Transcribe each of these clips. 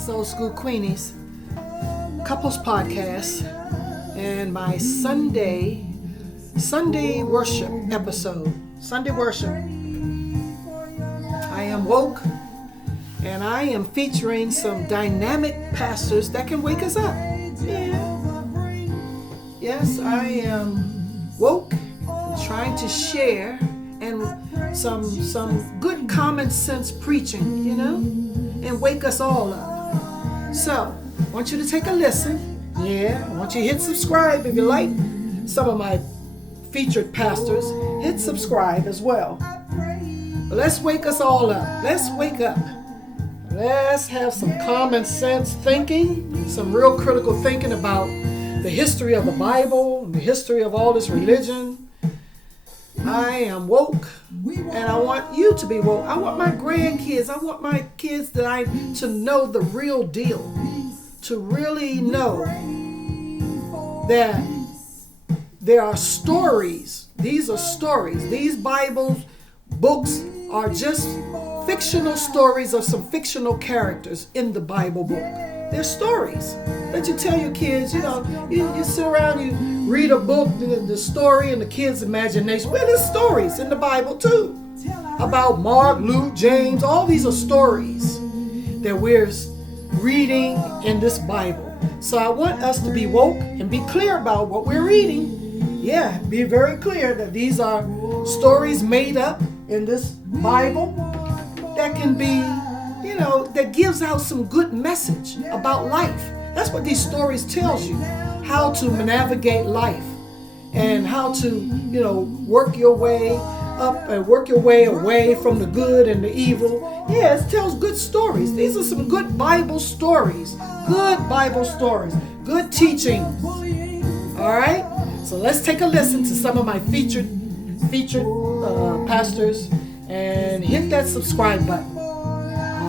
is Old School Queenies, Couples Podcast, and my Sunday worship episode. Sunday worship. I am woke, and I am featuring some dynamic pastors that can wake us up. Yeah. Yes, I am woke, trying to share and some good common sense preaching, and wake us all up. So, I want you to take a listen. Yeah, I want you to hit subscribe if you like some of my featured pastors. Hit subscribe as well. But let's wake us all up. Let's wake up. Let's have some common sense thinking, some real critical thinking about the history of the Bible, and the history of all this religion. I am woke, and I want you to be woke. I want my grandkids, I want my kids to know the real deal, to really know that there are stories. These are stories. These Bible books are just fictional stories of some fictional characters in the Bible book. They're stories that you tell your kids. You sit around, you read a book, the story and the kids' imagination. Well, there's stories in the Bible too about Mark, Luke, James. All these are stories that we're reading in this Bible. So I want us to be woke and be clear about what we're reading. Yeah, be very clear that these are stories made up in this Bible that can be, that gives out some good message about life. That's what these stories tells you, how to navigate life and how to, work your way up and work your way away from the good and the evil. Yeah, it tells good stories. These are some good Bible stories, good teaching. All right, so let's take a listen to some of my featured pastors and hit that subscribe button.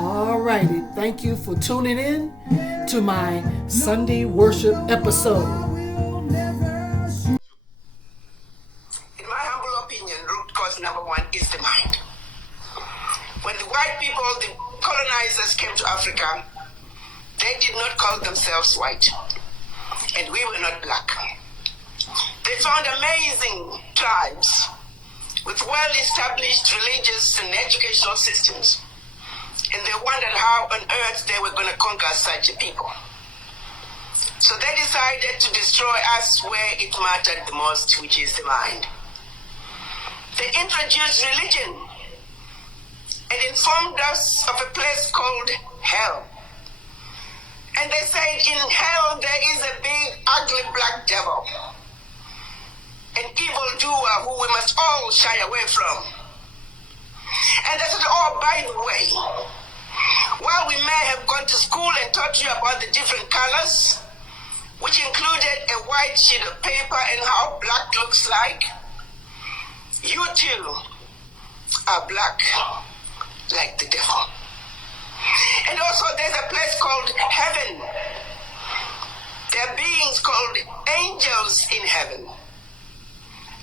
Alrighty, thank you for tuning in to my Sunday worship episode. In my humble opinion, root cause number one is the mind. When the white people, the colonizers, came to Africa, they did not call themselves white, and we were not black. They found amazing tribes with well-established religious and educational systems. And they wondered how on earth they were going to conquer such a people. So they decided to destroy us where it mattered the most, which is the mind. They introduced religion and informed us of a place called hell. And they said in hell there is a big, ugly black devil, an evildoer who we must all shy away from. And they said, oh, by the way, while we may have gone to school and taught you about the different colors, which included a white sheet of paper and how black looks like, you too are black like the devil. And also there's a place called heaven. There are beings called angels in heaven.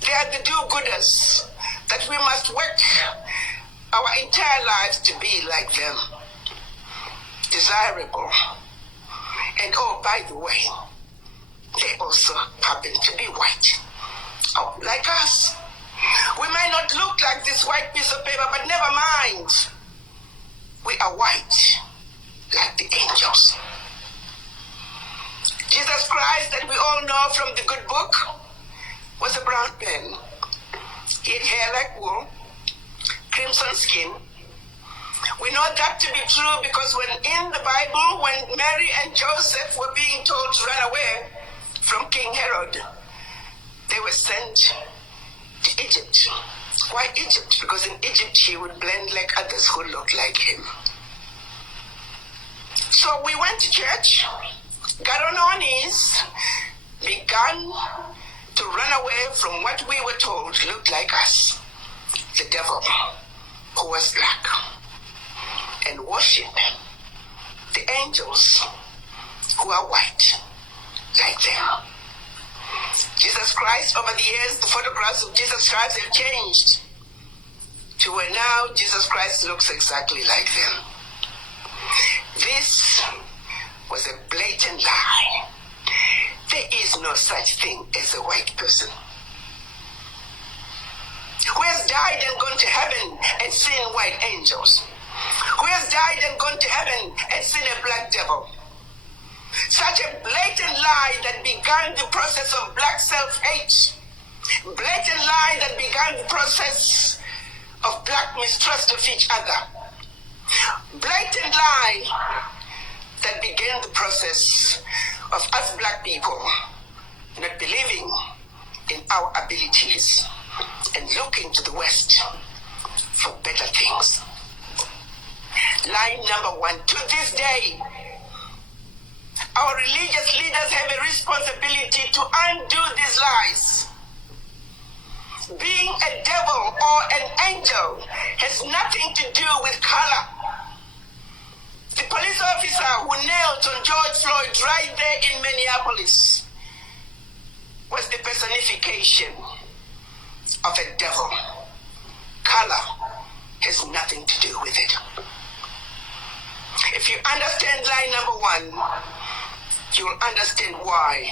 They are the do-gooders that we must work our entire lives to be like them. Desirable. And oh, by the way, they also happen to be white. Oh, like us. We may not look like this white piece of paper, but never mind. We are white, like the angels. Jesus Christ, that we all know from the good book, was a brown man. He had hair like wool, crimson skin. We know that to be true because when in the Bible, when Mary and Joseph were being told to run away from King Herod, they were sent to Egypt. Why Egypt? Because in Egypt he would blend like others who looked like him. So we went to church, got on our knees, began to run away from what we were told looked like us, the devil who was black, and worship the angels who are white like them. Jesus Christ, over the years, the photographs of Jesus Christ have changed to where now Jesus Christ looks exactly like them. This white angels, who has died and gone to heaven and seen a black devil. Such a blatant lie that began the process of black self-hate, blatant lie that began the process of black mistrust of each other, blatant lie that began the process of us black people not believing in our abilities and looking to the West for better things. Line number one, to this day, our religious leaders have a responsibility to undo these lies. Being a devil or an angel has nothing to do with color. The police officer who nailed on George Floyd right there in Minneapolis was the personification of a devil. Color has nothing to do with it. If you understand line number one, you'll understand why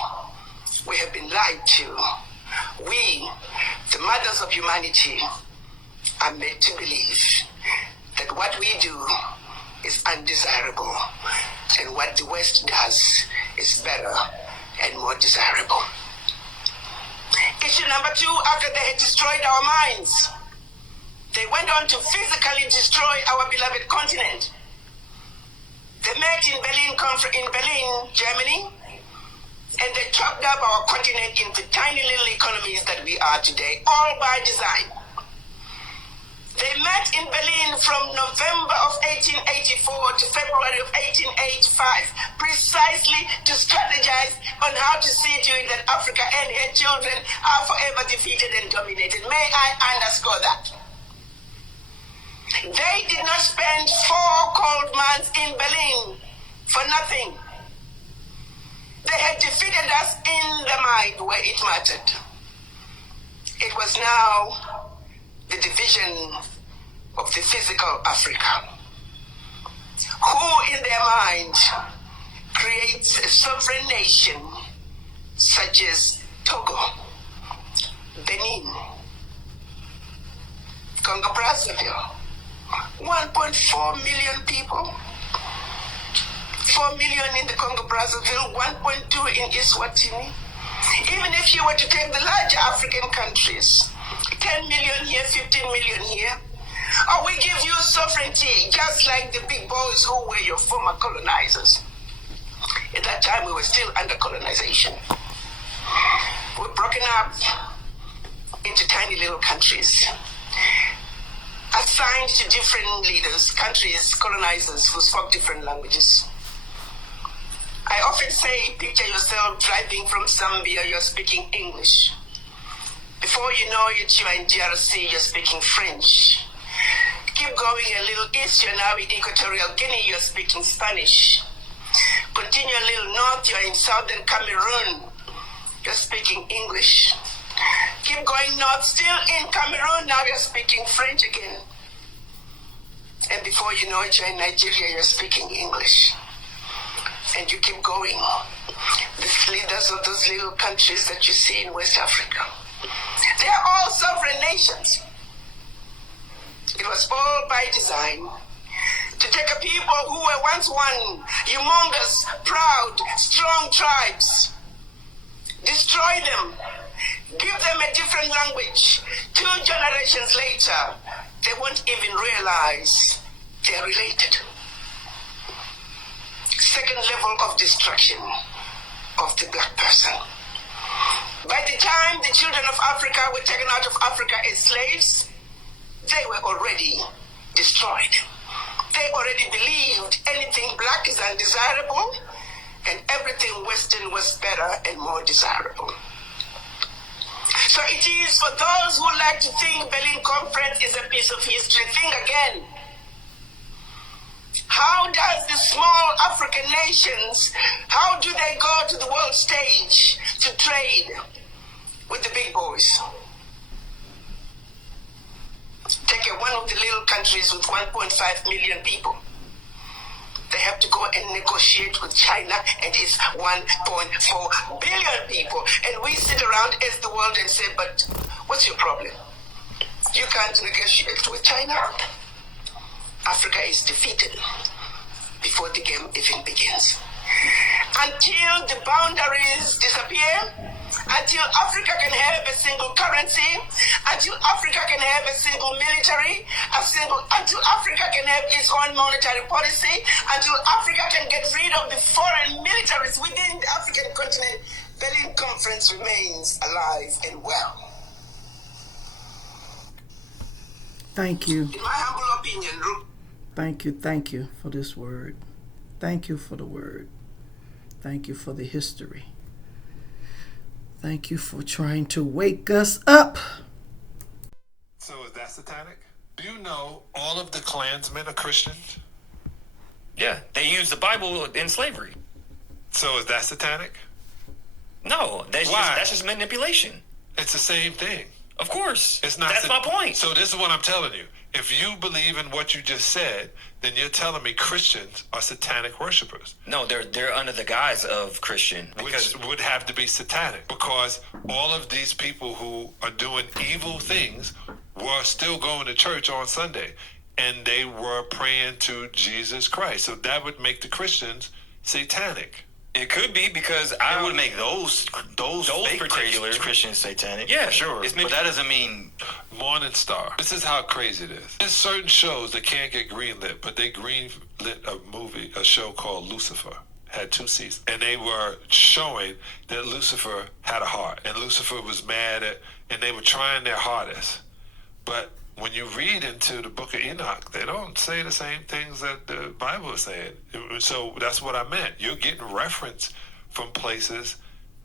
we have been lied to. We, the mothers of humanity, are made to believe that what we do is undesirable and what the West does is better and more desirable. Issue number two, after they had destroyed our minds, they went on to physically destroy our beloved continent. They met in Berlin, Germany, and they chopped up our continent into tiny little economies that we are today, all by design. They met in Berlin from November of 1884 to February of 1885, precisely to strategize on how to see to it that Africa and her children are forever defeated and dominated. May I underscore that? They did not spend 4 cold months in Berlin for nothing. They had defeated us in the mind where it mattered. It was now the division of the physical Africa, who in their mind creates a sovereign nation such as Togo, Benin, Congo Brazzaville, 1.4 million people, 4 million in the Congo Brazzaville, 1.2 in Eswatini. Even if you were to take the larger African countries, 10 million here, 15 million here, or we give you sovereignty, just like the big boys who were your former colonizers. At that time, we were still under colonization. We're broken up into tiny little countries, assigned to different leaders, countries, colonizers who spoke different languages. I often say, picture yourself driving from Zambia, you're speaking English. Before you know it, you are in DRC, you're speaking French. Keep going a little east, you're now in Equatorial Guinea, you're speaking Spanish. Continue a little north, you're in southern Cameroon, you're speaking English. Keep going north, still in Cameroon, now you're speaking French again. And before you know it, you're in Nigeria, you're speaking English. And you keep going. The leaders of those little countries that you see in West Africa, they are all sovereign nations. It was all by design to take a people who were once one, humongous, proud, strong tribes, destroy them, give them a different language. 2 generations later, they won't even realize they're related. Second level of destruction of the black person. By the time the children of Africa were taken out of Africa as slaves, they were already destroyed. They already believed anything black is undesirable and everything Western was better and more desirable. So it is for those who like to think Berlin Conference is a piece of history. Think again. How does the small African nations, how do they go to the world stage to trade with the big boys? Take one of the little countries with 1.5 million people. They have to go and negotiate with China and its 1.4 billion people. And we sit around as the world and say, but what's your problem? You can't negotiate with China. Africa is defeated before the game even begins. Until the boundaries disappear, until Africa can have a single currency, until Africa can have a single military, until Africa can have its own monetary policy, until Africa can get rid of the foreign militaries within the African continent, Berlin Conference remains alive and well. Thank you. In my humble opinion, Thank you for this word. Thank you for the word. Thank you for the history. Thank you for trying to wake us up. So is that satanic? Do you know all of the Klansmen are Christians? Yeah, they use the Bible in slavery. So is that satanic? No, that's just manipulation. It's the same thing. Of course. It's not. That's my point. So this is what I'm telling you. If you believe in what you just said, then you're telling me Christians are satanic worshipers. No, they're under the guise of Christian. Which would have to be satanic, because all of these people who are doing evil things were still going to church on Sunday, and they were praying to Jesus Christ. So that would make the Christians satanic. It could be, because I would make those particular Christians satanic. Yeah, for sure. But that doesn't mean Morning Star. This is how crazy it is. There's certain shows that can't get greenlit, but they greenlit a show called Lucifer. Had 2 seasons, and they were showing that Lucifer had a heart, and Lucifer was mad at, and they were trying their hardest. But when you read into the book of Enoch, they don't say the same things that the Bible is saying. So that's what I meant. You're getting reference from places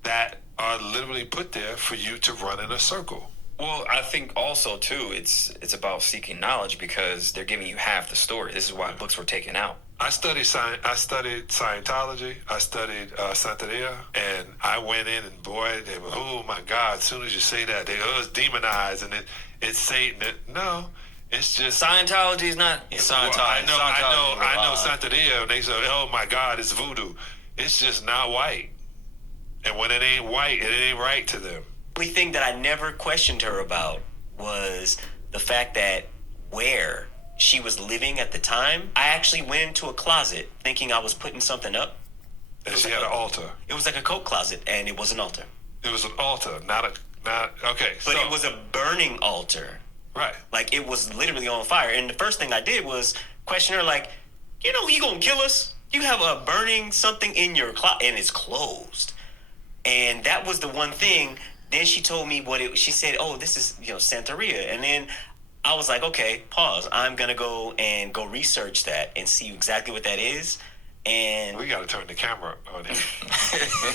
that are literally put there for you to run in a circle. Well, I think also too, it's about seeking knowledge, because they're giving you half the story. This is why books were taken out. I studied Scientology. I studied Santeria, and I went in, and boy, they were, oh my God! As soon as you say that, it's demonized, and it's Satan. No, it's just Scientology is not. Scientology. I know Santeria, and they say, oh my God, it's voodoo. It's just not white, and when it ain't white, it ain't right to them. The only thing that I never questioned her about was the fact that where she was living at the time, I actually went into a closet thinking I was putting something up. And she had an altar. It was like a coat closet, and it was an altar. It was an altar, not okay. But it was a burning altar. Right. Like, it was literally on fire. And the first thing I did was question her, like, you gonna kill us? You have a burning something in your closet, and it's closed. And that was the one thing. Then she told me she said, oh, this is, Santeria. And then I was like, okay, pause. I'm going to go research that and see exactly what that is. And we got to turn the camera on him.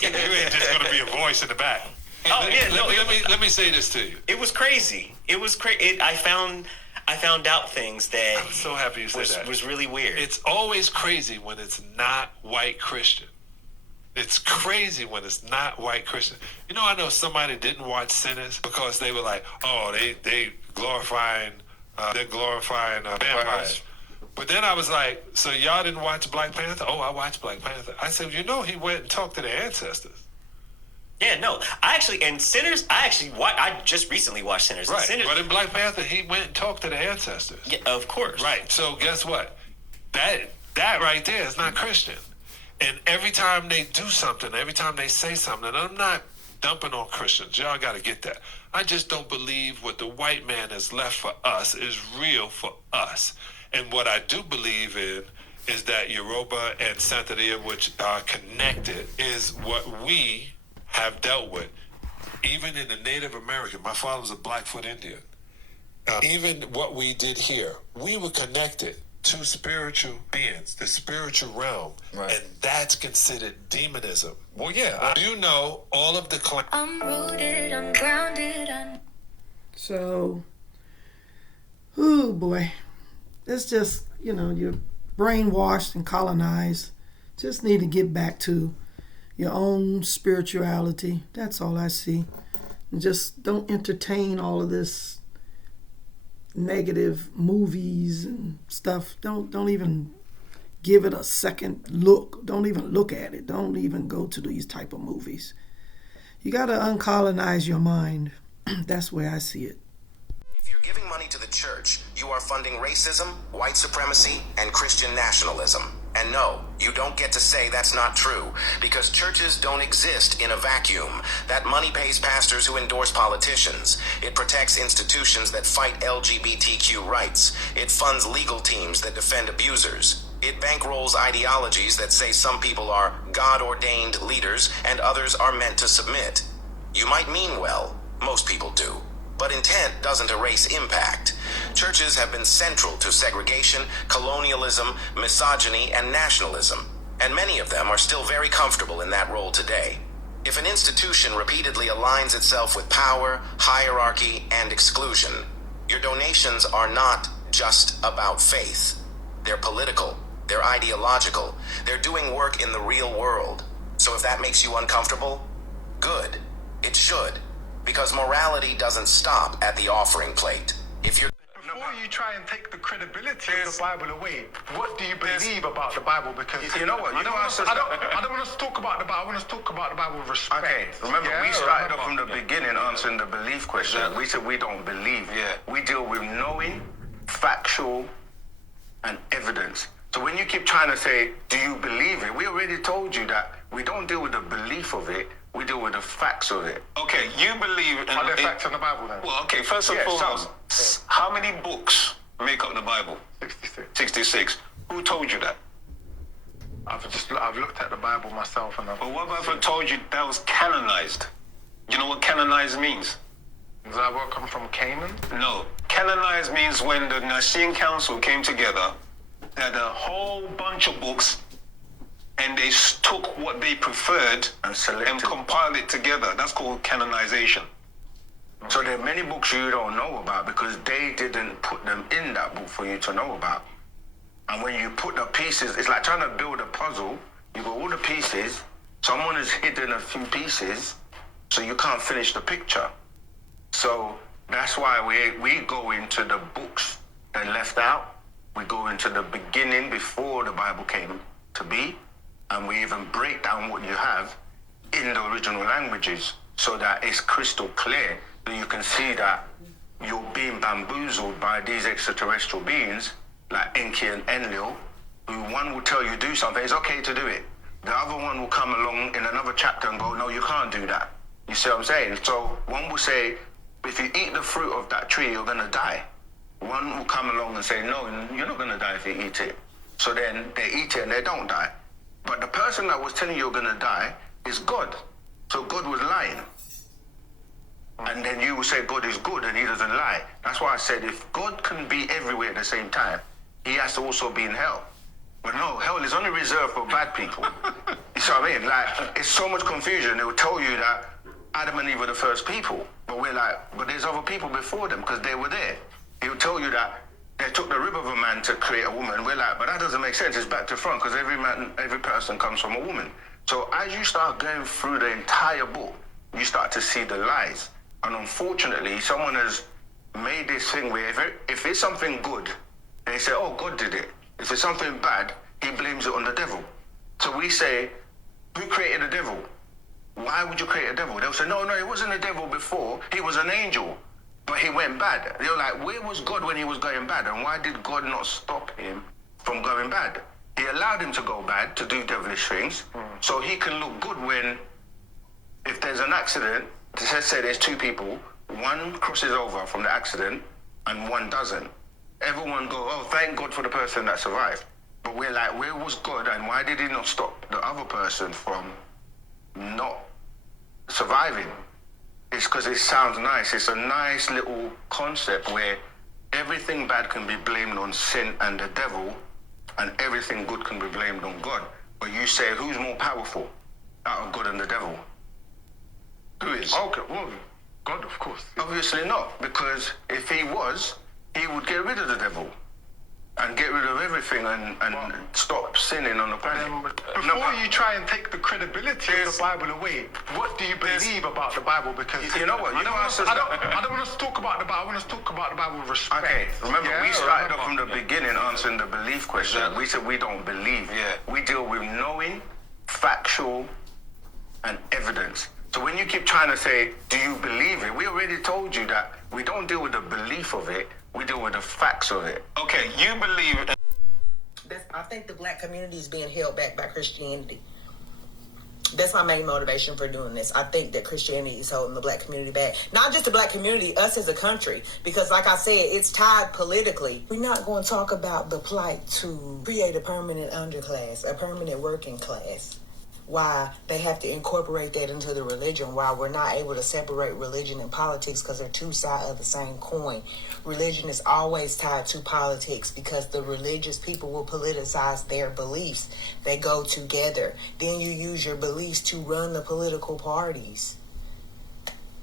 You ain't just going to be a voice in the back. Let me say this to you. It was crazy. It was crazy. I found out things that I'm so happy you said that. Was really weird. It's always crazy when it's not white Christian. It's crazy when it's not white Christian. I know somebody didn't watch Sinners because they were like, oh, they glorifying vampires. But then I was like, so y'all didn't watch Black Panther? Oh, I watched Black Panther. I said, he went and talked to their ancestors. Yeah, no, Sinners, I just recently watched Sinners. Right, Sinners, but in Black Panther, he went and talked to the ancestors. Yeah, of course. Right, so guess what? That right there is not Christian. And every time they do something, every time they say something, and I'm not dumping on Christians. Y'all got to get that. I just don't believe what the white man has left for us is real for us. And what I do believe in is that Yoruba and Santeria, which are connected, is what we have dealt with. Even in the Native American, my father's a Blackfoot Indian. Even what we did here, we were connected to spiritual beings, the spiritual realm, right. And that's considered demonism. Well, yeah. Do you know all of the I'm rooted, I'm grounded, So, oh boy, it's just, you're brainwashed and colonized. Just need to get back to your own spirituality. That's all I see. And just don't entertain all of this negative movies and stuff. Don't even give it a second look. Don't even look at it. Don't even go to these type of movies. You got to uncolonize your mind. That's where I see it. If you're giving money to the church, you are funding racism, white supremacy, and Christian nationalism. And no, you don't get to say that's not true, because churches don't exist in a vacuum. That money pays pastors who endorse politicians. It protects institutions that fight LGBTQ rights. It funds legal teams that defend abusers. It bankrolls ideologies that say some people are God-ordained leaders and others are meant to submit. You might mean well, most people do, but intent doesn't erase impact. Churches have been central to segregation, colonialism, misogyny, and nationalism, and many of them are still very comfortable in that role today. If an institution repeatedly aligns itself with power, hierarchy, and exclusion, your donations are not just about faith. They're political, they're ideological, they're doing work in the real world. So if that makes you uncomfortable, good. It should, because morality doesn't stop at the offering plate. If you're Before you try and take the credibility of the Bible away, what do you believe about the Bible? Because you know what, I don't want us to talk about the Bible. I want us to talk about the Bible with respect. Okay, remember we started off from the beginning answering the belief question. Exactly. We said we don't believe. Yeah. We deal with knowing, factual, and evidence. So when you keep trying to say, do you believe it? We already told you that we don't deal with the belief of it. We deal with the facts of it. Okay, you believe in the facts in the Bible then? Well, okay, first and foremost, how many books make up the Bible? 66. 66. Who told you that? I've looked at the Bible myself and But what if I told you that was canonized? You know what canonized means? Does that word come from Canaan? No. Canonized means when the Nicene Council came together, they had a whole bunch of books and they took what they preferred and compiled it together. That's called canonization. So there are many books you don't know about because they didn't put them in that book for you to know about. And when you put the pieces, it's like trying to build a puzzle. You got all the pieces, someone has hidden a few pieces, so you can't finish the picture. So that's why we go into the books they left out. We go into the beginning before the Bible came to be. And we even break down what you have in the original languages so that it's crystal clear that you can see that you're being bamboozled by these extraterrestrial beings like Enki and Enlil, who one will tell you do something, it's okay to do it. The other one will come along in another chapter and go, no, you can't do that. You see what I'm saying? So one will say, if you eat the fruit of that tree, you're going to die. One will come along and say, no, you're not going to die if you eat it. So then they eat it and they don't die. But the person that was telling you you're going to die is God. So God was lying. And then you will say God is good and he doesn't lie. That's why I said if God can be everywhere at the same time, he has to also be in hell. But no, hell is only reserved for bad people. You see what I mean? Like, it's so much confusion. They will tell you that Adam and Eve were the first people. But we're like, but there's other people before them because they were there. He will tell you that they took the rib of a man to create a woman. We're like, but that doesn't make sense. It's back to front because every person comes from a woman. So as you start going through the entire book, you start to see the lies. And unfortunately, someone has made this thing where if it's something good, they say, oh, God did it. If it's something bad, he blames it on the devil. So we say, who created the devil? Why would you create a devil? They'll say, no, he wasn't a devil before. He was an angel. But he went bad. They're like, where was God when he was going bad? And why did God not stop him from going bad? He allowed him to go bad, to do devilish things, so he can look good when, if there's an accident, let's say there's two people, one crosses over from the accident and one doesn't. Everyone go, oh, thank God for the person that survived. But we're like, where was God and why did he not stop the other person from not surviving? It's because it sounds nice. It's a nice little concept where everything bad can be blamed on sin and the devil, and everything good can be blamed on God. But you say, who's more powerful out of God and the devil? Who is? Okay, well, God, of course. Obviously not, because if he was, he would get rid of the devil and get rid of everything and stop sinning on the planet. Before you try and take the credibility of the Bible away, what do you believe about the Bible? Because you know what, I don't want us to talk about the Bible. I want us to talk about the Bible with respect. Okay, remember we started off from the beginning answering the belief question. We said we don't believe. We deal with knowing, factual, and evidence. So when you keep trying to say, do you believe it? We already told you that we don't deal with the belief of it. We deal with the facts of it. Okay, you believe I think the black community is being held back by Christianity. That's my main motivation for doing this. I think that Christianity is holding the black community back. Not just the black community, us as a country. Because like I said, it's tied politically. We're not going to talk about the plight to create a permanent underclass, a permanent working class. Why they have to incorporate that into the religion, why we're not able to separate religion and politics because they're two sides of the same coin. Religion is always tied to politics because the religious people will politicize their beliefs. They go together. Then you use your beliefs to run the political parties.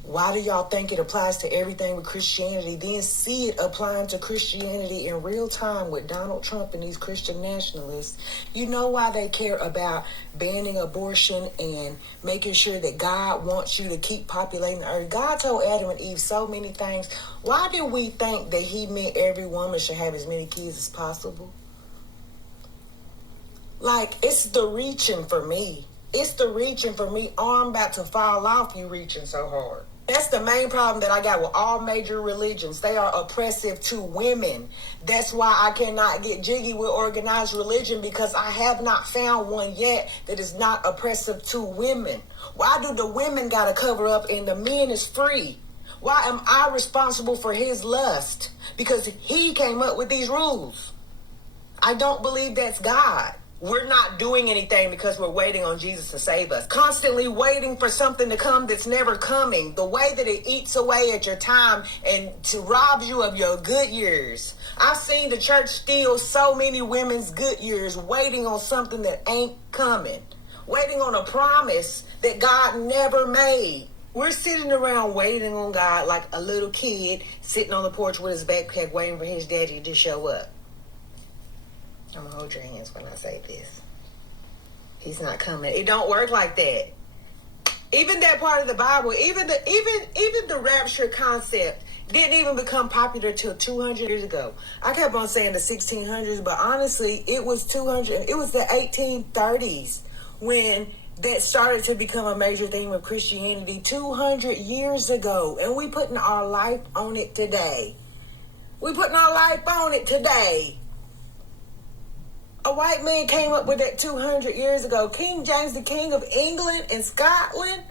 Why do y'all think it applies to everything with Christianity? Then see it applying to Christianity in real time with Donald Trump and these Christian nationalists. You know why they care about banning abortion and making sure that God wants you to keep populating the earth. God told Adam and Eve so many things. Why do we think that he meant every woman should have as many kids as possible? Like, it's the reaching for me. It's the reaching for me. Arm about to fall off, you reaching so hard. That's the main problem that I got with all major religions. They are oppressive to women. That's why I cannot get jiggy with organized religion, because I have not found one yet that is not oppressive to women. Why do the women got to cover up and the men is free? Why am I responsible for his lust? Because he came up with these rules. I don't believe that's God. We're not doing anything because we're waiting on Jesus to save us. Constantly waiting for something to come that's never coming. The way that it eats away at your time and to rob you of your good years. I've seen the church steal so many women's good years waiting on something that ain't coming. Waiting on a promise that God never made. We're sitting around waiting on God like a little kid sitting on the porch with his backpack waiting for his daddy to show up. I'm gonna hold your hands when I say this. He's not coming. It don't work like that. Even that part of the Bible, even the rapture concept didn't even become popular till 200 years ago. I kept on saying the 1600s, but honestly, it was the 1830s when that started to become a major theme of Christianity 200 years ago. And we putting our life on it today. We putting our life on it today. A white man came up with that 200 years ago. King James, the King of England and Scotland.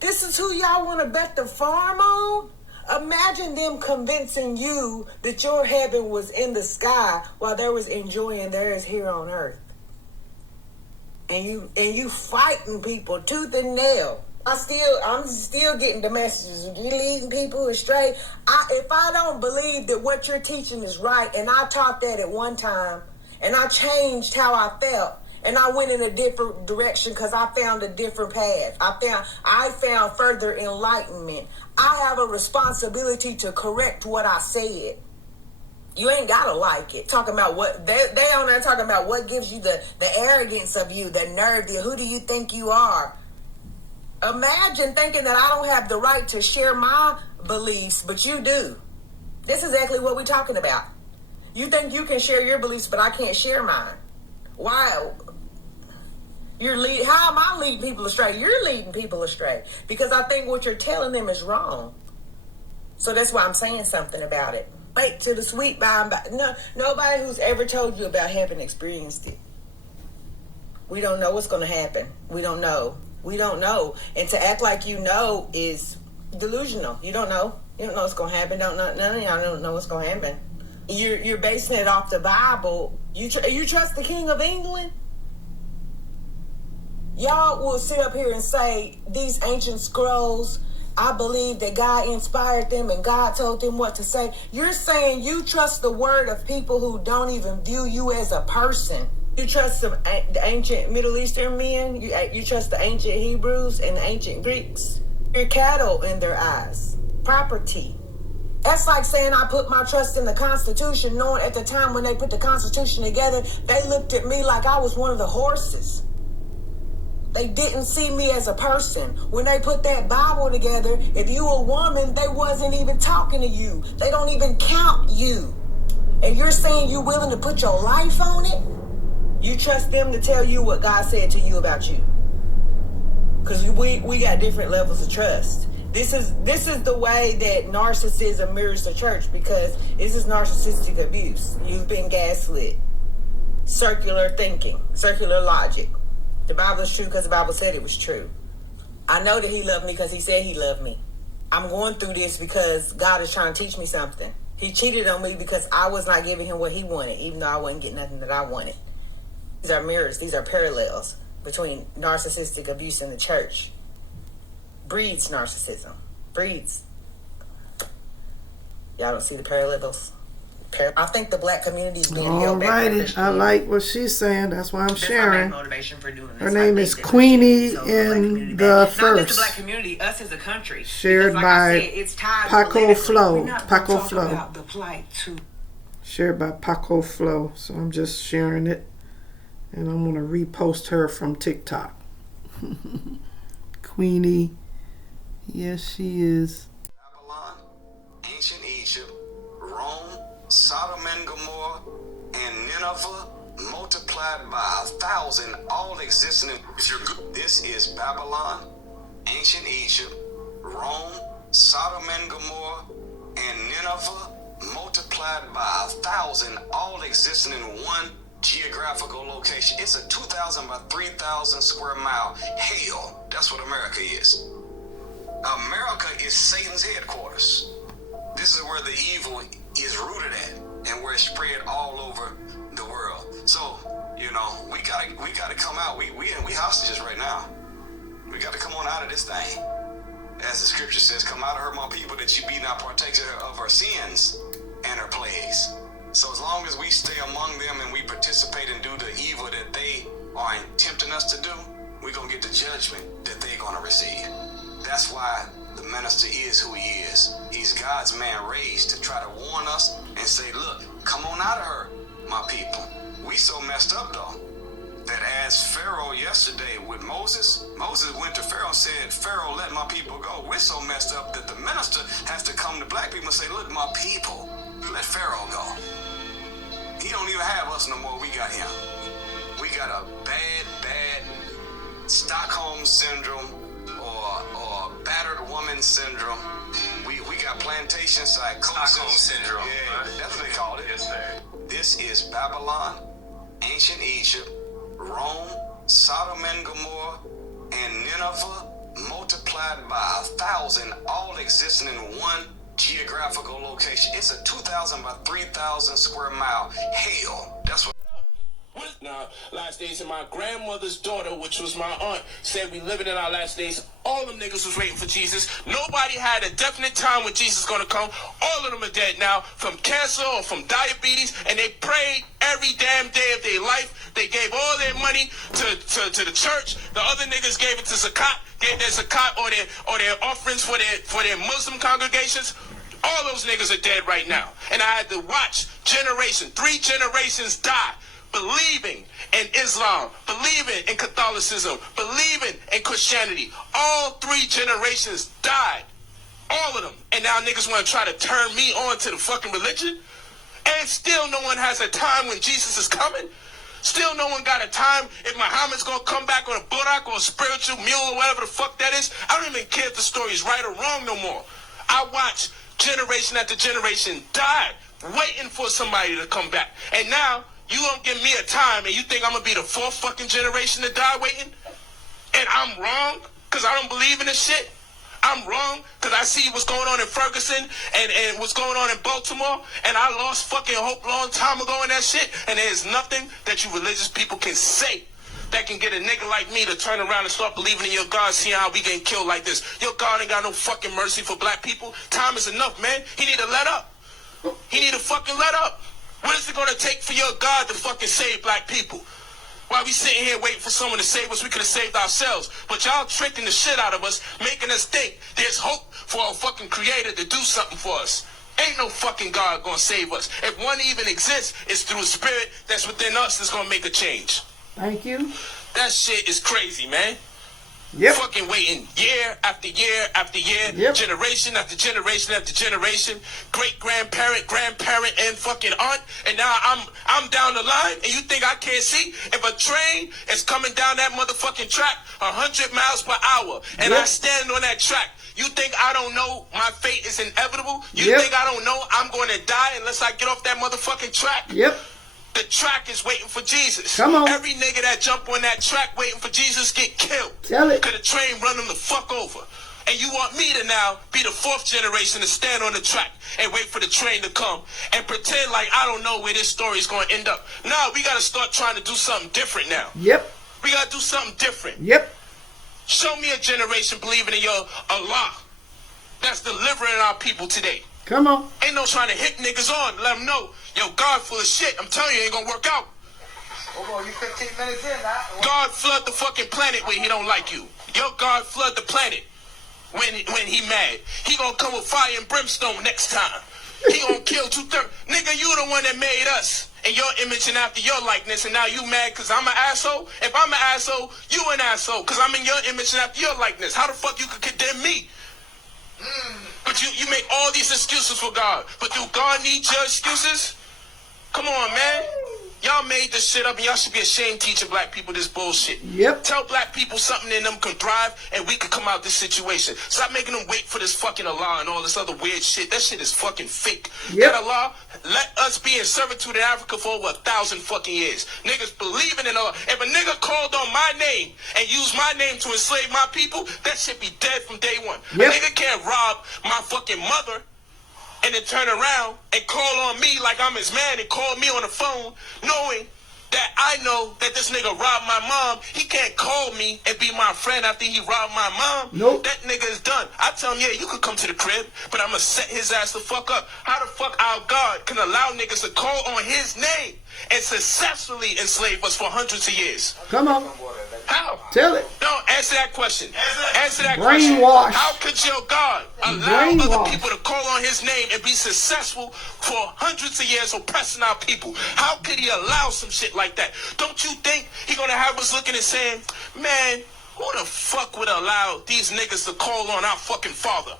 This is who y'all want to bet the farm on? Imagine them convincing you that your heaven was in the sky while they was enjoying theirs here on earth. And you fighting people tooth and nail. I'm still getting the messages. You leading people astray. If I don't believe that what you're teaching is right, and I taught that at one time, and I changed how I felt, and I went in a different direction because I found a different path. I found further enlightenment. I have a responsibility to correct what I said. You ain't gotta like it. Talking about what they on there talking about what gives you the arrogance of you, the nerve, who do you think you are? Imagine thinking that I don't have the right to share my beliefs, but you do. This is exactly what we're talking about. You think you can share your beliefs, but I can't share mine. Why? How am I leading people astray? You're leading people astray because I think what you're telling them is wrong. So that's why I'm saying something about it. Wait till the sweet by and by. No, nobody who's ever told you about haven't experienced it. We don't know what's going to happen. We don't know. We don't know. And to act like you know is delusional. You don't know. You don't know what's going to happen. None of y'all don't know what's going to happen. You're basing it off the Bible. You trust the King of England? Y'all will sit up here and say these ancient scrolls, I believe that God inspired them and God told them what to say. You're saying you trust the word of people who don't even view you as a person. You trust the ancient Middle Eastern men? You trust the ancient Hebrews and the ancient Greeks? You're cattle in their eyes. Property. That's like saying I put my trust in the Constitution, knowing at the time when they put the Constitution together, they looked at me like I was one of the horses. They didn't see me as a person. When they put that Bible together, if you a woman, they wasn't even talking to you. They don't even count you. And you're saying you're willing to put your life on it? You trust them to tell you what God said to you about you. Because we got different levels of trust. This is the way that narcissism mirrors the church, because this is narcissistic abuse. You've been gaslit. Circular thinking, circular logic. The Bible is true because the Bible said it was true. I know that he loved me because he said he loved me. I'm going through this because God is trying to teach me something. He cheated on me because I was not giving him what he wanted, even though I wasn't getting nothing that I wanted. These are mirrors. These are parallels between narcissistic abuse in the church. Breeds narcissism. Breeds. Y'all don't see the parallels? I think the black community is being held back. Alrighty, I like what she's saying. That's why I'm sharing. Motivation for doing this. Her name is Queenie in the First. Not just the black community, us as a country. Shared by Paco Flow. Paco Flow. About the plight too. Shared by Paco Flow. So I'm just sharing it, and I'm gonna repost her from TikTok. Queenie, yes, she is. Babylon, ancient Egypt, Rome, Sodom and Gomorrah, and Nineveh multiplied by 1,000, all existing in. This is Babylon, ancient Egypt, Rome, Sodom and Gomorrah, and Nineveh multiplied by 1,000, all existing in one geographical location. It's a 2,000 by 3,000 square mile hell. That's what America is. America is Satan's headquarters. This is where the evil is rooted at, and where it's spread all over the world. So, you know, we gotta come out. We hostages right now. We gotta come on out of this thing. As the scripture says, come out of her, my people, that you be not partakers of her sins and her plagues. So as long as we stay among them and we participate and do the evil that they are tempting us to do, we're gonna get the judgment that they're gonna receive. That's why the minister is who he is. He's God's man raised to try to warn us and say, look, come on out of her, my people. We so messed up though, that as Pharaoh yesterday with Moses went to Pharaoh and said, Pharaoh, let my people go. We're so messed up that the minister has to come to black people and say, look, my people, let Pharaoh go. He don't even have us no more. We got him. We got a bad Stockholm syndrome or battered woman syndrome. We got plantation psychosis. Stockholm syndrome. Yeah, right? That's what they call it. Yes, sir. This is Babylon, ancient Egypt, Rome, Sodom and Gomorrah, and Nineveh multiplied by 1,000, all existing in one geographical location. It's a 2,000 by 3,000 square mile hell. That's what. Now, last days, and my grandmother's daughter, which was my aunt, said we living in our last days. All them niggas was waiting for Jesus. Nobody had a definite time when Jesus is gonna come. All of them are dead now from cancer or from diabetes, and they prayed every damn day of their life. They gave all their money to the church. The other niggas gave it to zakat, gave their zakat or their offerings for their Muslim congregations. All those niggas are dead right now. And I had to watch 3 generations die, believing in Islam, believing in Catholicism, believing in Christianity. All 3 generations died. All of them. And now niggas want to try to turn me on to the fucking religion? And still no one has a time when Jesus is coming? Still no one got a time if Muhammad's going to come back on a Buddha or a spiritual mule or whatever the fuck that is? I don't even care if the story is right or wrong no more. I watch generation after generation die waiting for somebody to come back. And now you don't give me a time and you think I'm going to be the 4th fucking generation to die waiting? And I'm wrong because I don't believe in this shit? I'm wrong because I see what's going on in Ferguson and what's going on in Baltimore, and I lost fucking hope long time ago in that shit, and there's nothing that you religious people can say that can get a nigga like me to turn around and start believing in your God, seeing how we getting killed like this. Your God ain't got no fucking mercy for black people. Time is enough, man. He need to let up. He need to fucking let up. What is it going to take for your God to fucking save black people? While we sitting here waiting for someone to save us, we could have saved ourselves. But y'all tricking the shit out of us, making us think there's hope for a fucking creator to do something for us. Ain't no fucking God gonna save us. If one even exists, it's through a spirit that's within us that's gonna make a change. Thank you. That shit is crazy, man. Fucking waiting year after year after year, generation after generation after generation, great grandparent, grandparent, and fucking aunt, and now I'm down the line, and you think I can't see? If a train is coming down that motherfucking track 100 miles per hour, and I stand on that track, you think I don't know my fate is inevitable? You think I don't know I'm going to die unless I get off that motherfucking track? The track is waiting for Jesus. Come on. Every nigga that jump on that track waiting for Jesus get killed. Tell it. Cause the train run them the fuck over. And you want me to now be the fourth generation to stand on the track and wait for the train to come and pretend like I don't know where this story is going to end up. No, we got to start trying to do something different now. We got to do something different. Show me a generation believing in your Allah that's delivering our people today. Come on. Ain't no trying to hit niggas on. Let them know, yo, God full of shit. I'm telling you, it ain't gonna work out. You 15 minutes in now. God flood the fucking planet when he don't like you. Yo, God flood the planet when he mad. He gonna come with fire and brimstone next time. He gonna kill 2/3. Nigga, you the one that made us in your image and after your likeness, and now you mad because I'm an asshole? If I'm an asshole, you an asshole because I'm in your image and after your likeness. How the fuck you could condemn me? But you make all these excuses for God. But do God need your excuses? Come on, man. Y'all made this shit up, and y'all should be ashamed teaching black people this bullshit. Tell black people something in them can thrive, and we can come out this situation. Stop making them wait for this fucking Allah and all this other weird shit. That shit is fucking fake. That Allah let us be in servitude in Africa for over 1,000 fucking years. Niggas believing in Allah. If a nigga called on my name and used my name to enslave my people, that shit be dead from day one. A nigga can't rob my fucking mother and then turn around and call on me like I'm his man and call me on the phone knowing that I know that this nigga robbed my mom. He can't call me and be my friend after he robbed my mom. That nigga is done. I tell him, yeah, you could come to the crib, but I'm gonna set his ass the fuck up. How the fuck our God can allow niggas to call on his name and successfully enslave us for hundreds of years? Come on. How? Tell it. No, answer that question. Answer that Brainwash. question. How could your God allow other people to call on his name and be successful for hundreds of years oppressing our people? How could he allow some shit like that? Don't you think he gonna have us looking and saying, man, who the fuck would allow these niggas to call on our fucking father?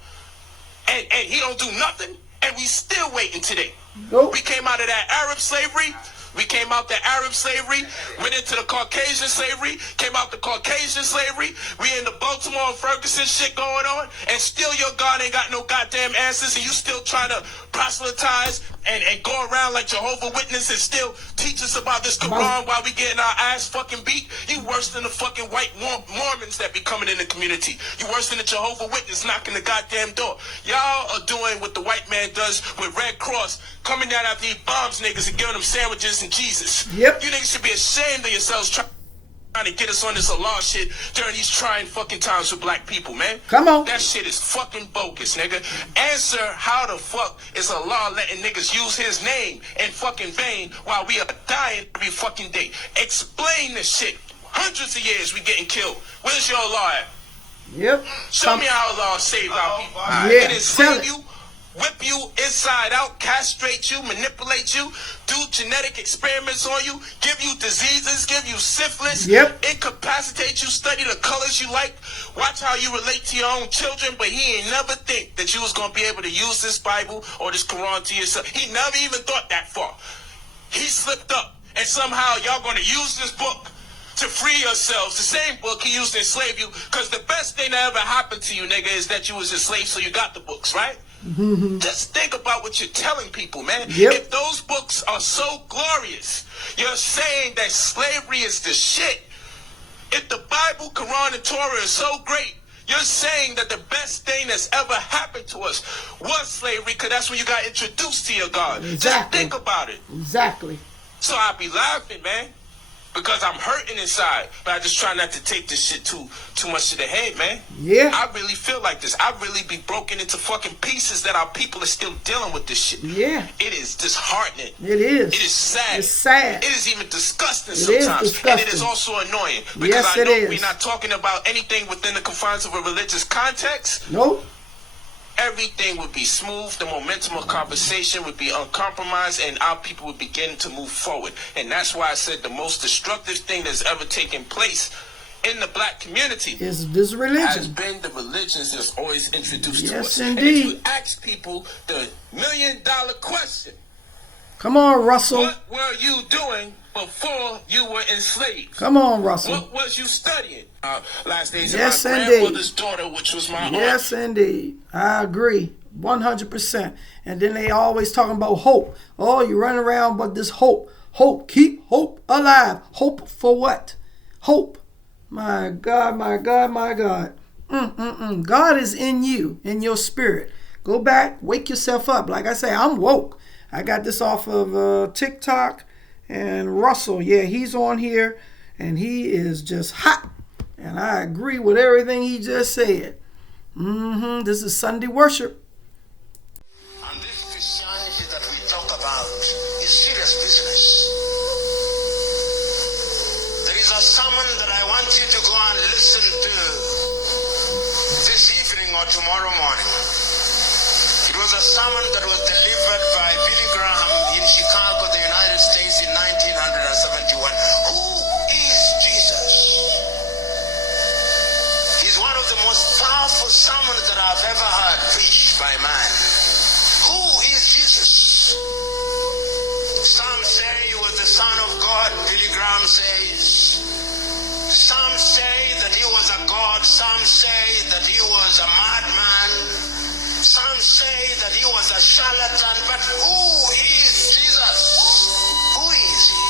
And he don't do nothing, and we still waiting today. We came out of that Arab slavery. We came out the Arab slavery, went into the Caucasian slavery, came out the Caucasian slavery. We in the Baltimore and Ferguson shit going on, and still your God ain't got no goddamn answers, and you still trying to proselytize and go around like Jehovah's Witness and still teach us about this Quran while we getting our ass fucking beat. You worse than the fucking white Mormons that be coming in the community. You worse than the Jehovah's Witness knocking the goddamn door. Y'all are doing what the white man does with Red Cross, coming down after he bombs niggas and giving them sandwiches and Jesus. You niggas should be ashamed of yourselves trying to get us on this Allah shit during these trying fucking times for black people, man. Come on. That shit is fucking bogus, nigga. Answer how the fuck is Allah letting niggas use his name in fucking vain while we are dying every fucking day? Explain this shit. Hundreds of years we getting killed. Where's your Allah at? Show me how Allah saved our people. It enslave you, whip you inside out, castrate you, manipulate you, do genetic experiments on you, give you diseases, give you syphilis, incapacitate you, study the colors you like, watch how you relate to your own children, but he ain't never think that you was going to be able to use this Bible or this Quran to yourself. He never even thought that far. He slipped up, and somehow y'all going to use this book to free yourselves. The same book he used to enslave you, because the best thing that ever happened to you, nigga, is that you was enslaved, so you got the books, right? Just think about what you're telling people, man. If those books are so glorious, you're saying that slavery is the shit. If the Bible, Quran, and Torah is so great, you're saying that the best thing that's ever happened to us was slavery, because that's when you got introduced to your God. Just think about it. So I be laughing, man, because I'm hurting inside, but I just try not to take this shit too much to the head, man. I really feel like this. I really be broken into fucking pieces that our people are still dealing with this shit. It is disheartening. It is sad. It's sad. It is even disgusting sometimes. And it is also annoying, because I know we're not talking about anything within the confines of a religious context. Everything would be smooth, the momentum of conversation would be uncompromised, and our people would begin to move forward. And that's why I said the most destructive thing that's ever taken place in the black community is this religion. has been the religions that's always introduced to us. Indeed. And if you ask people the $1,000,000 question, come on, Russell. What were you doing before you were enslaved? Come on, Russell. What was you studying? Last days yes, of my indeed. grandmother's daughter, which was my yes, aunt. Indeed. I agree. 100%. And then they always talking about hope. Oh, you run around but this hope. Hope. Keep hope alive. Hope for what? Hope. My God, my God, my God. God is in you, in your spirit. Go back, wake yourself up. Like I say, I'm woke. I got this off of TikTok. And Russell, yeah, he's on here. And he is just hot. And I agree with everything he just said. This is Sunday worship. And this Christianity that we talk about is serious business. There is a sermon that I want you to go and listen to this evening or tomorrow morning. It was a sermon that was delivered by Billy Graham in Chicago, the United States in 1971. Who is Jesus? He's one of the most powerful sermons that I've ever heard preached by man. Who is Jesus? Some say he was the Son of God, Billy Graham says. Some say that he was a god. Some say that he was a madman. Some say that he was a charlatan. But who is Jesus? Who is he?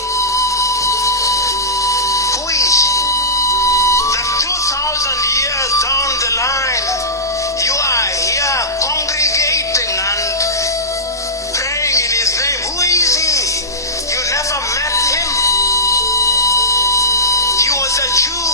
Who is he? That 2,000 years down the line, you are here congregating and praying in his name. Who is he? You never met him. He was a Jew